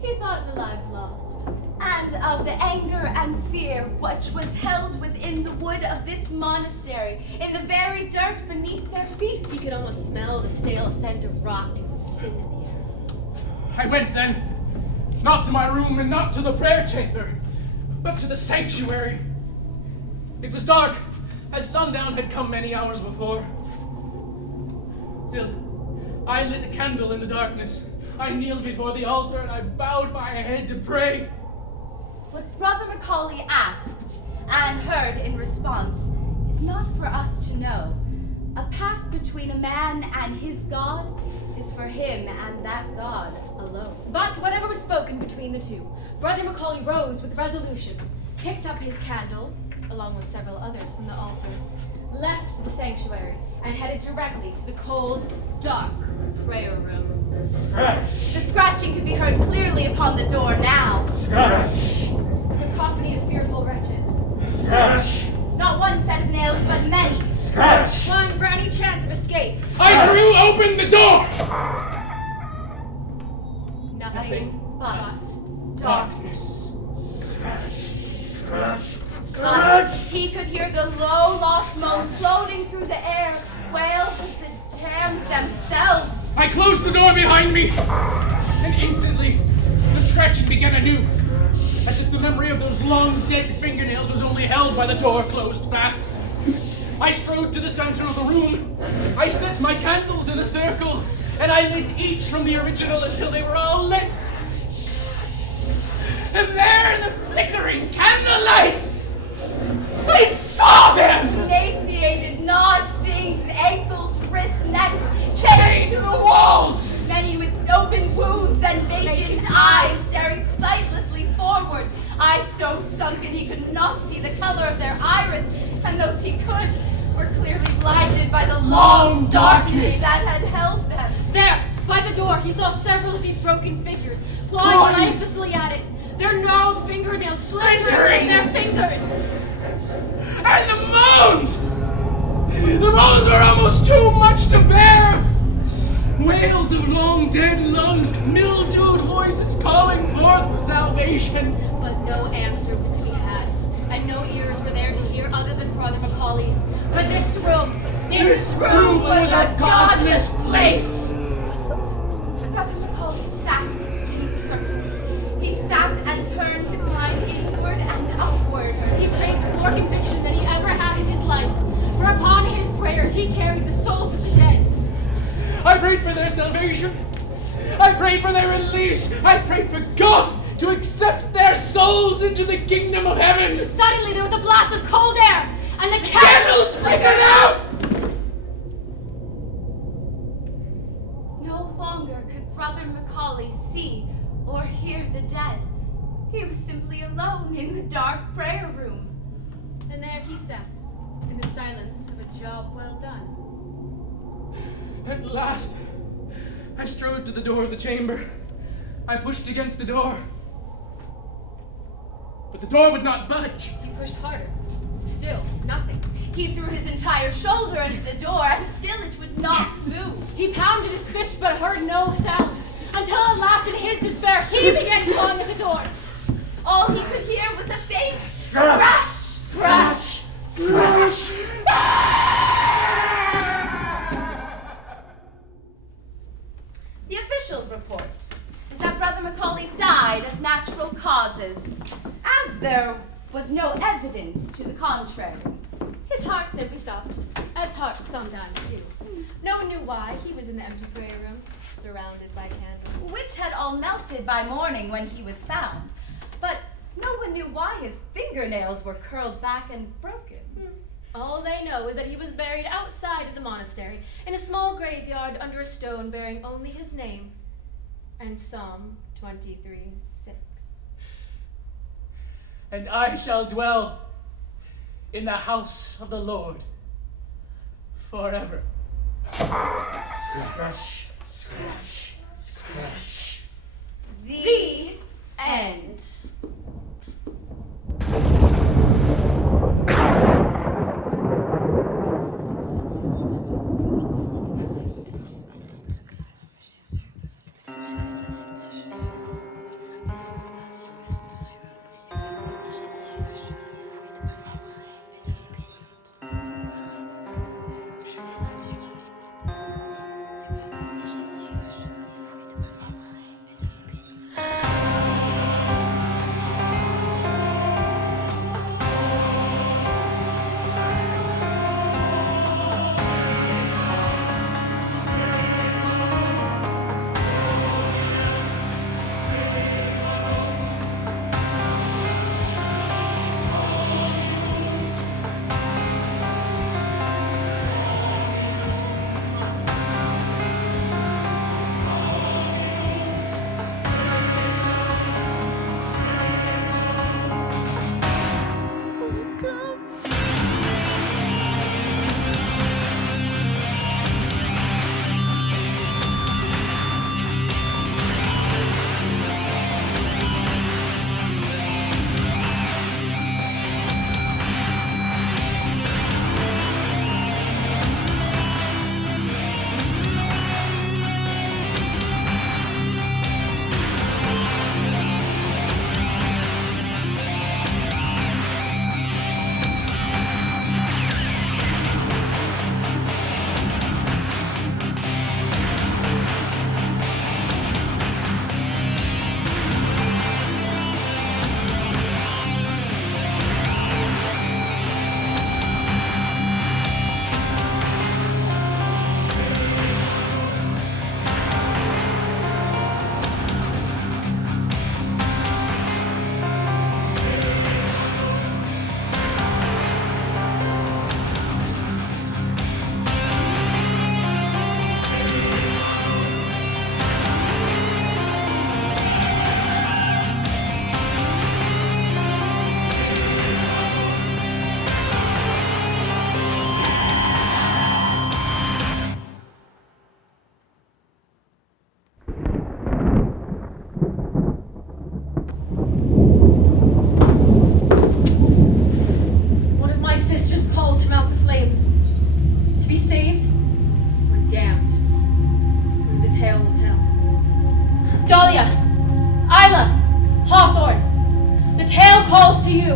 He thought of the lives lost. And of the anger and fear which was held within the wood of this monastery, in the very dirt beneath their feet. He could almost smell the stale scent of rot and sin in the air. I went then, not to my room and not to the prayer chamber, but to the sanctuary. It was dark, as sundown had come many hours before. Still, I lit a candle in the darkness. I kneeled before the altar and I bowed my head to pray. What Brother Macaulay asked and heard in response is not for us to know. A pact between a man and his God is for him and that God alone. But whatever was spoken between the two, Brother Macaulay rose with resolution, picked up his candle, along with several others from the altar, left the sanctuary, and headed directly to the cold, dark prayer room. Scratch! The scratching could be heard clearly upon the door now. Scratch! A cacophony of fearful wretches. Scratch! Not one set of nails, but many. Scratch! Trying for any chance of escape. I threw open the door! Nothing but darkness. Scratch! Scratch! But he could hear the low, lost moans floating through the air, wails of the damned themselves. I closed the door behind me, and instantly the scratching began anew, as if the memory of those long dead fingernails was only held by the door closed fast. I strode to the center of the room. I set my candles in a circle, and I lit each from the original until they were all lit. And there in the flickering candlelight, I saw them! Emaciated, gnawed things, ankles, wrists, necks, chained to the walls! Many with open wounds and vacant eyes, staring sightlessly forward. Eyes so sunken he could not see the color of their iris, and those he could were clearly blinded by the long darkness that had held them. There, by the door, he saw several of these broken figures, clawing lifelessly at it, their gnarled fingernails splintering their fingers. And the moans! The moans were almost too much to bear! Wails of long dead lungs, mildewed voices calling forth for salvation. But no answer was to be had, and no ears were there to hear other than Brother Macaulay's. For this room was a godless place! Brother Macaulay sat in the circle. He sat and turned his mind inward and upward. He prayed with more conviction than he ever had in his life, for upon his prayers he carried the souls of the dead. I prayed for their salvation. I prayed for their release. I prayed for God to accept their souls into the kingdom of heaven. Suddenly there was a blast of cold air, and the candles flickered out! No longer could Brother Macaulay see or hear the dead. He was simply alone in the dark prayer room. And there he sat, in the silence of a job well done. At last, I strode to the door of the chamber. I pushed against the door. But the door would not budge. He pushed harder. Still, nothing. He threw his entire shoulder into the door, and still it would not move. He pounded his fist but heard no sound, until at last in his despair he began clawing at the door. All he could hear was a faint Scratch! scratch. Scratch! The official report is that Brother Macaulay died of natural causes, as there was no evidence to the contrary. His heart simply stopped, as hearts sometimes do. No one knew why he was in the empty prayer room, surrounded by candles. Which had all melted by morning when he was found. But no one knew why his fingernails were curled back and broken. All they know is that he was buried outside of the monastery, in a small graveyard under a stone bearing only his name and Psalm 23:6. And I shall dwell in the house of the Lord forever. Scratch, scratch, scratch. The end. Amelia, Isla, Hawthorne, the tale calls to you.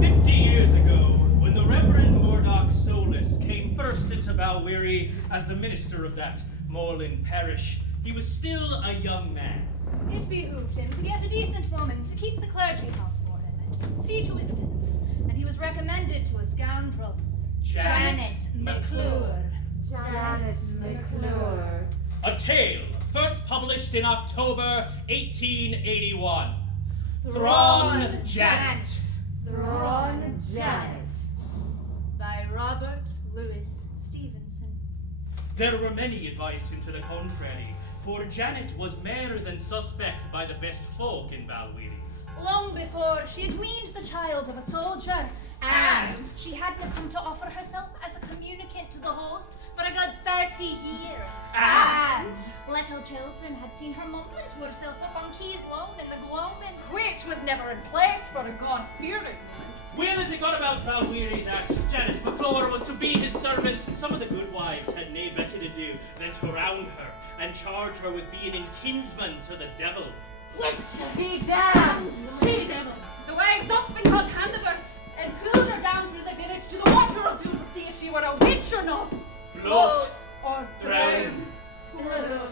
50 years ago, when the Reverend Murdoch Solus came first into Balweary as the minister of that moorland parish, he was still a young man. It behooved him to get a decent woman to keep the clergy house for him and see to his dinners, and he was recommended to a scoundrel, Janet McClure. Janet McClure. A tale first published in October 1881. Thrawn Janet. Thrawn Janet. By Robert Louis Stevenson. There were many advised him to the contrary, for Janet was mair than suspect by the best folk in Balweary. Long before, she had weaned the child of a soldier, and she had come to offer herself as a communicant to the host for a good 30 years. And little children had seen her mumbling to herself up on Keys Lone in the gloaming, Which was never in place for a God-fearing man. Well, as it got about Balweary that Janet McClure was to be his servant, some of the good wives had nae better to do than to round her and charge her with being in kinsman to the devil. Witch be damned! See, devil. The waves up and got hand of her and pulled her down through the village to the water of doom to see if she were a witch or not. Float or drown. Float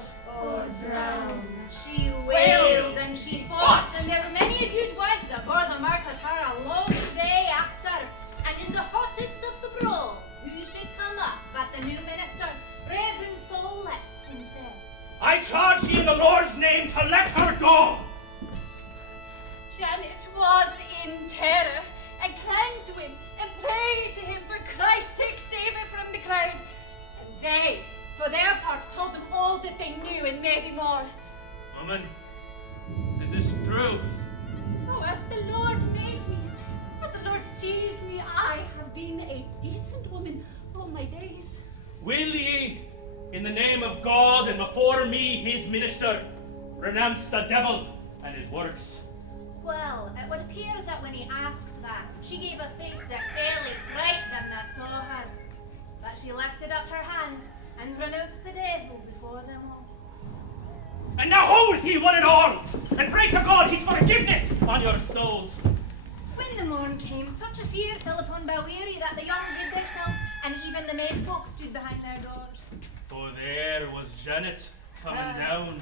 or drown. she wailed and she fought, and there were many a good wife that bore the mark of her a long day after. And in the hottest of the brawl, who should come up but the new minister, Reverend Solus himself. I charge ye in the Lord's name to let her go! Janet was in terror and clung to him and prayed to him for Christ's sake, save her from the crowd. And they, for their part, told them all that they knew and maybe more. Woman, is this true? Oh, as the Lord made me, as the Lord sees me, I have been a decent woman all my days. Will ye, in the name of God and before me, his minister, renounce the devil and his works? Well, it would appear that when he asked that, she gave a face that fairly frightened them that saw her. But she lifted up her hand and renounced the devil before them all. And now home with ye, one and all, and pray to God his forgiveness on your souls. When the morn came, such a fear fell upon Balweary that the young hid themselves, and even the maid folk stood behind their doors. For there was Janet coming down,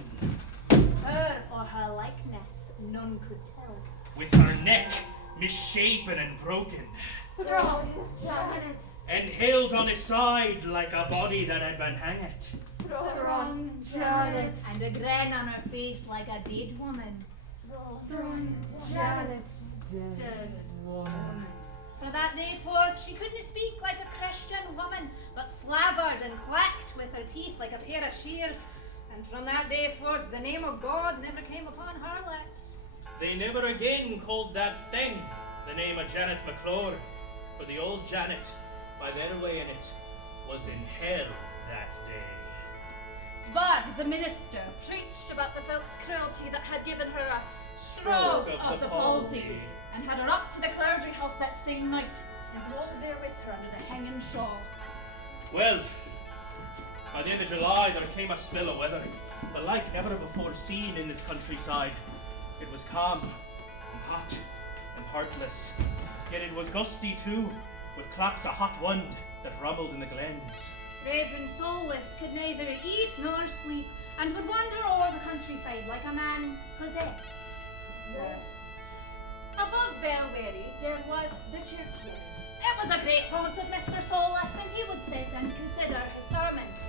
Her or her likeness, none could tell. with her neck misshapen and broken, Thrawn Janet. and held on his side like a body that had been hanged. Thrawn Janet. And a grin on her face like a dead woman. Thrawn Janet. Dead woman. For that day forth, she couldn't speak like a Christian woman, but slavered and clacked with her teeth like a pair of shears. And from that day forth, the name of God never came upon her lips. They never again called that thing the name of Janet McClure, for the old Janet, by their way in it, was in hell that day. But the minister preached about the folks' cruelty that had given her a stroke of the palsy, and had her up to the clergy house that same night, and drove there with her under the hanging shawl. Well, by the end of July there came a spell of weather, the like never before seen in this countryside. It was calm, and hot, and heartless. Yet it was gusty too, with claps of hot wind that rumbled in the glens. Reverend Solus could neither eat nor sleep, and would wander o'er the countryside like a man possessed. Above Balweary there was the churchyard. It was a great haunt of Mr. Solus, and he would sit and consider his sermons.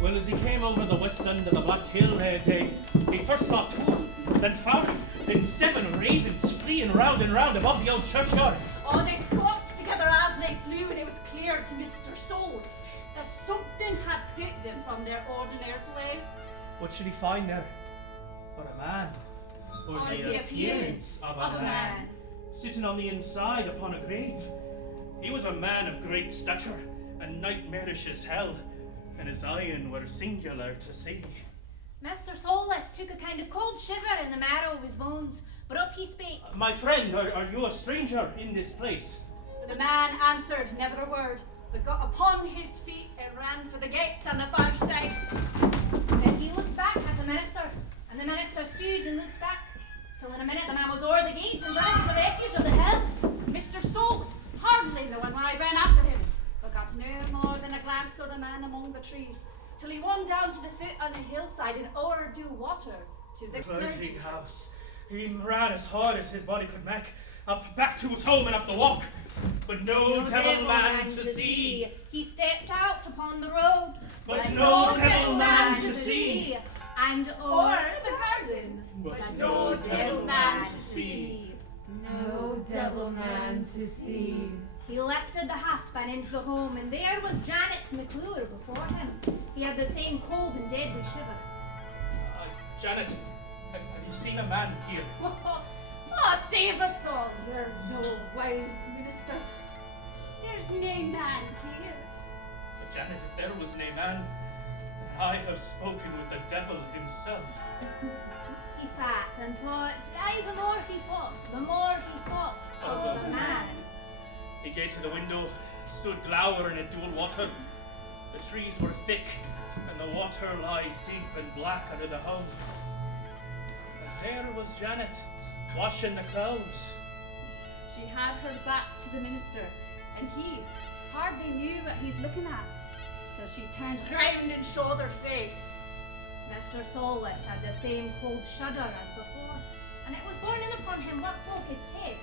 Well, as he came over the west end of the Black Hill that day, he first saw 2, then 5, then 7 ravens fleeing round and round above the old churchyard. Oh, they squawked together as they flew, and it was clear to Mr. Solus that something had put them from their ordinary place. What should he find there? But a man. Or the appearance of a man. Sitting on the inside upon a grave. He was a man of great stature, and nightmarish as hell, and his eyen were singular to see. Mr. Solus took a kind of cold shiver in the marrow of his bones, but up he spake. My friend, are you a stranger in this place? The man answered never a word, but got upon his feet and ran for the gate on the far side. Then he looked back at the minister, and the minister stood and looked back, till in a minute the man was o'er the gates and ran for the refuge of the hills. Mr. Solus hardly knew when I ran after him, but got no more than a glance of the man among the trees, till he won down to the foot on the hillside and o'er due water to the clergy house. He ran as hard as his body could make, up back to his home and up the walk, but no devil man to see. He stepped out upon the road, but no devil man to see. And o'er the garden, but no devil man to see. No devil man to see. He lifted the hasp and into the home, and there was Janet McClure before him. He had the same cold and deadly shiver. Janet, have you seen a man here? Oh, save us all, you're no wise minister. There's no man here. But Janet, if there was no man, I have spoken with the devil himself. He sat and thought, aye, the more he thought of the man. He gaed to the window, stood glowering at dual water. The trees were thick, and the water lies deep and black under the home. And there was Janet, washing the clothes. She had her back to the minister, and he hardly knew what he's looking at, till she turned round and showed her face. Mr. Solus had the same cold shudder as before, and it was borne in upon him what folk had said,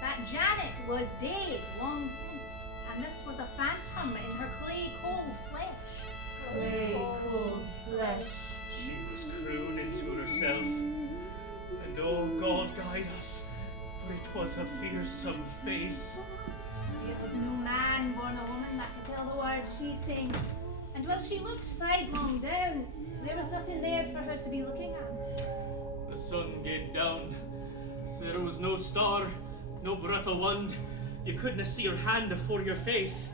that Janet was dead long since, and this was a phantom in her clay cold flesh. Clay cold flesh. She was crooning to herself, and oh God guide us, but it was a fearsome face. It was no man born a woman that could tell the words she sang, and while she looked sidelong down, there was nothing there for her to be looking at. The sun gaed down. There was no star, no breath of wind. You couldn't see your hand afore your face.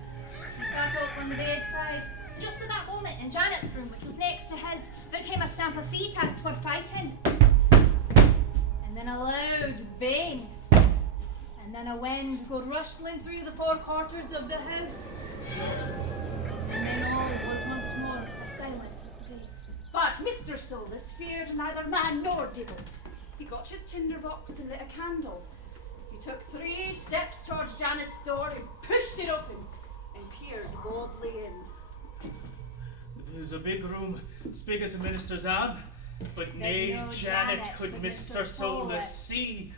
He sat up on the bedside. Just at that moment, in Janet's room, which was next to his, there came a stamp of feet as 'twere fighting. And then a loud bang. And then a wind go rustling through the four quarters of the house. And then all was once more as silent as the grave. But Mr. Solus feared neither man nor devil. He got his tinder box and lit a candle. He took 3 steps towards Janet's door and pushed it open and peered boldly in. It was a big room, as big as a minister's arm, but nay, Janet could Mr. Solus see.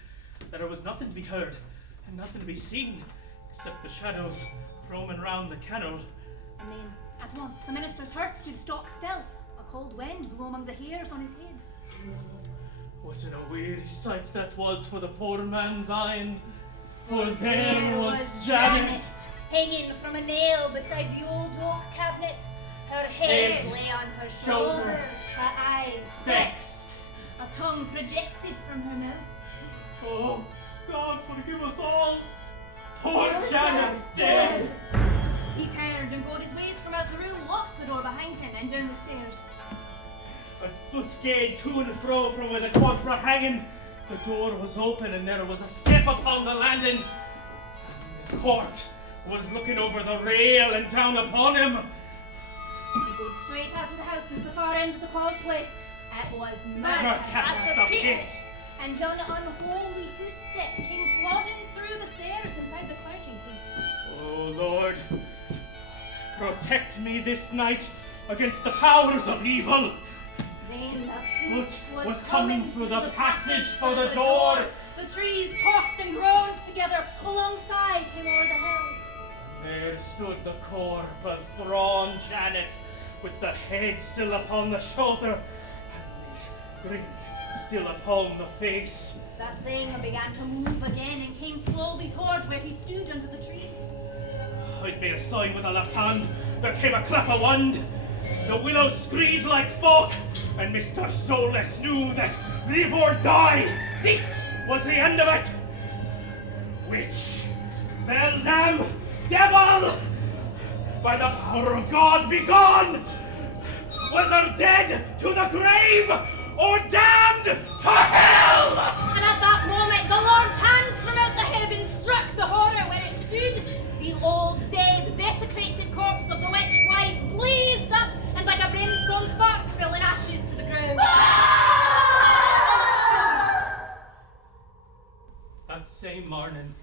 There was nothing to be heard and nothing to be seen, except the shadows roaming round the kennel. And then, at once, the minister's heart stood stock still. A cold wind blew among the hairs on his head. What a weary sight that was for the poor man's eye. For there was Janet, hanging from a nail beside the old oak cabinet. Her head lay on her shoulder, her eyes fixed, a tongue projected from her mouth. Oh, God forgive us all! Poor Janet's dead! He turned and gored his ways from out the room, locked the door behind him, and down the stairs. A foot gaed to and fro from where the corpse were hanging. The door was open and there was a step upon the landing. And the corpse was looking over the rail and down upon him. He goed straight out of the house at the far end of the causeway. It was murder at the pit. And yon unholy footstep came plodding through the stairs inside the clergy priest. Oh Lord, protect me this night against the powers of evil. Then the foot was coming through the passage for the door. The trees tossed and groaned together. Alongside came o'er the hills. There stood the corpse of Thrawn Janet, with the head still upon the shoulder, and the grin still upon the face. That thing began to move again and came slowly toward where he stood under the trees. I'd made a sign with the left hand. There came a clap of wind. The willows screamed like folk, and Mr. Solus knew that live or die, this was the end of it. Witch, beldam, devil, by the power of God be gone, whether dead to the grave or damned to hell! And at that moment, the Lord's hand from out the heavens struck the horror where it stood, the old dead death desecrated corpse of the witch wife blazed up, and like a brimstone spark fell in ashes to the ground. That same morning,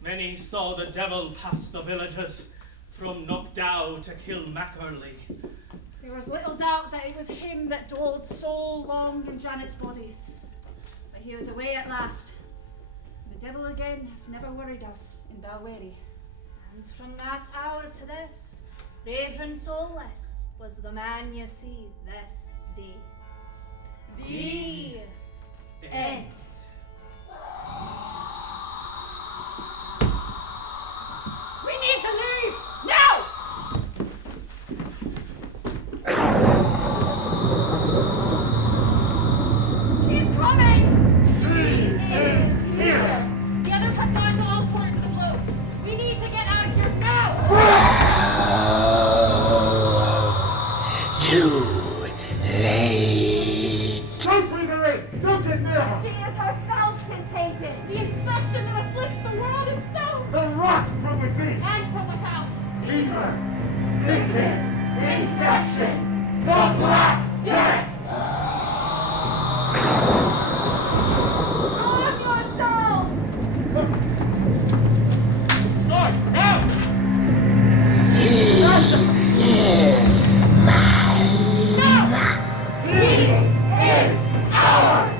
many saw the devil pass the villages, from Knockdow to Kilmacurley. There was little doubt that it was him that dwelled so long in Janet's body. But he was away at last. The devil again has never worried us in Balwearie. And from that hour to this, Reverend Soulless was the man you see this day. The end. We need to leave! Now! She's coming! She is here! The others have gone to all quarters of the globe. We need to get out of here now! Too late. Don't bring her in! Don't get near her! She is herself contagion. The infection that afflicts the world itself! The rot from within! And from without! Fever, sickness, infection, the Black Death! On yourselves! Swords, now! He is mine! No! He is ours!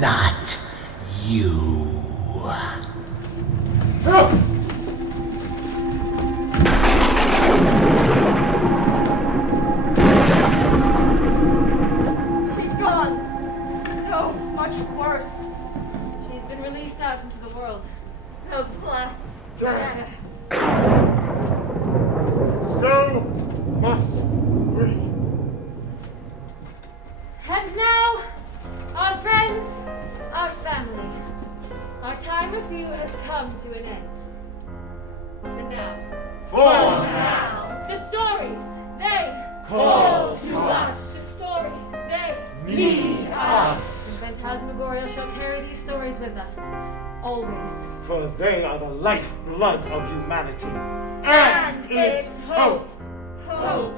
Not you. She's gone. No, much worse. She's been released out into the world. The Black Death. So must we. And now, our friends, our family, our time with you has come to an end. For now. For now. The stories, they Call to us. The stories, they Need us. And Phantasmagoria shall carry these stories with us, always. For they are the lifeblood of humanity. And its hope. Hope.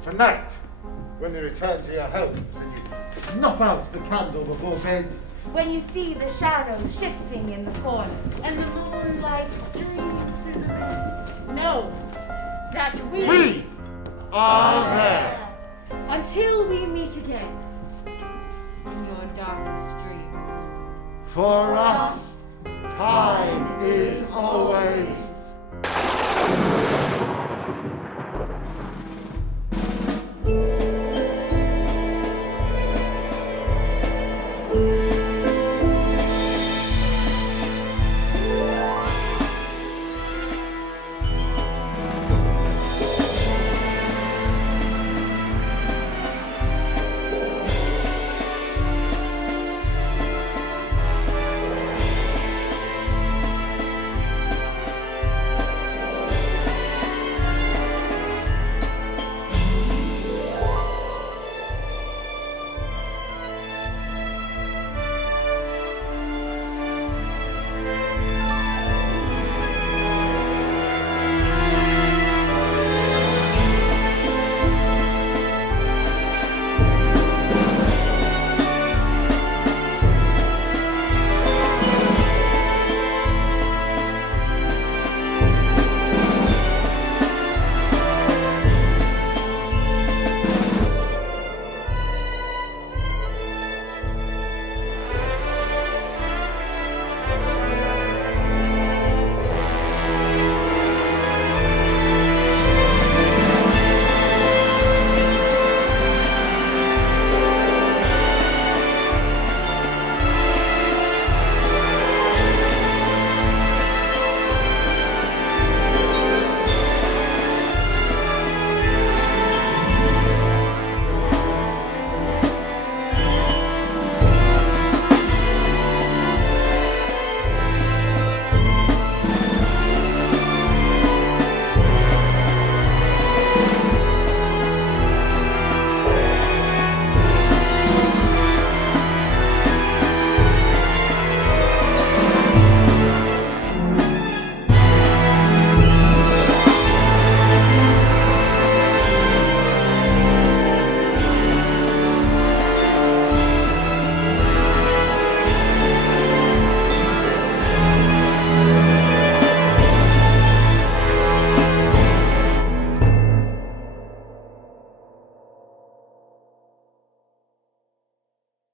Tonight, when you return to your homes and you snuff out the candle before bed, When you see the shadows shifting in the corner and the moonlight streams through the mist. Know that we are there. until we meet again in your darkest dreams. For us, time is always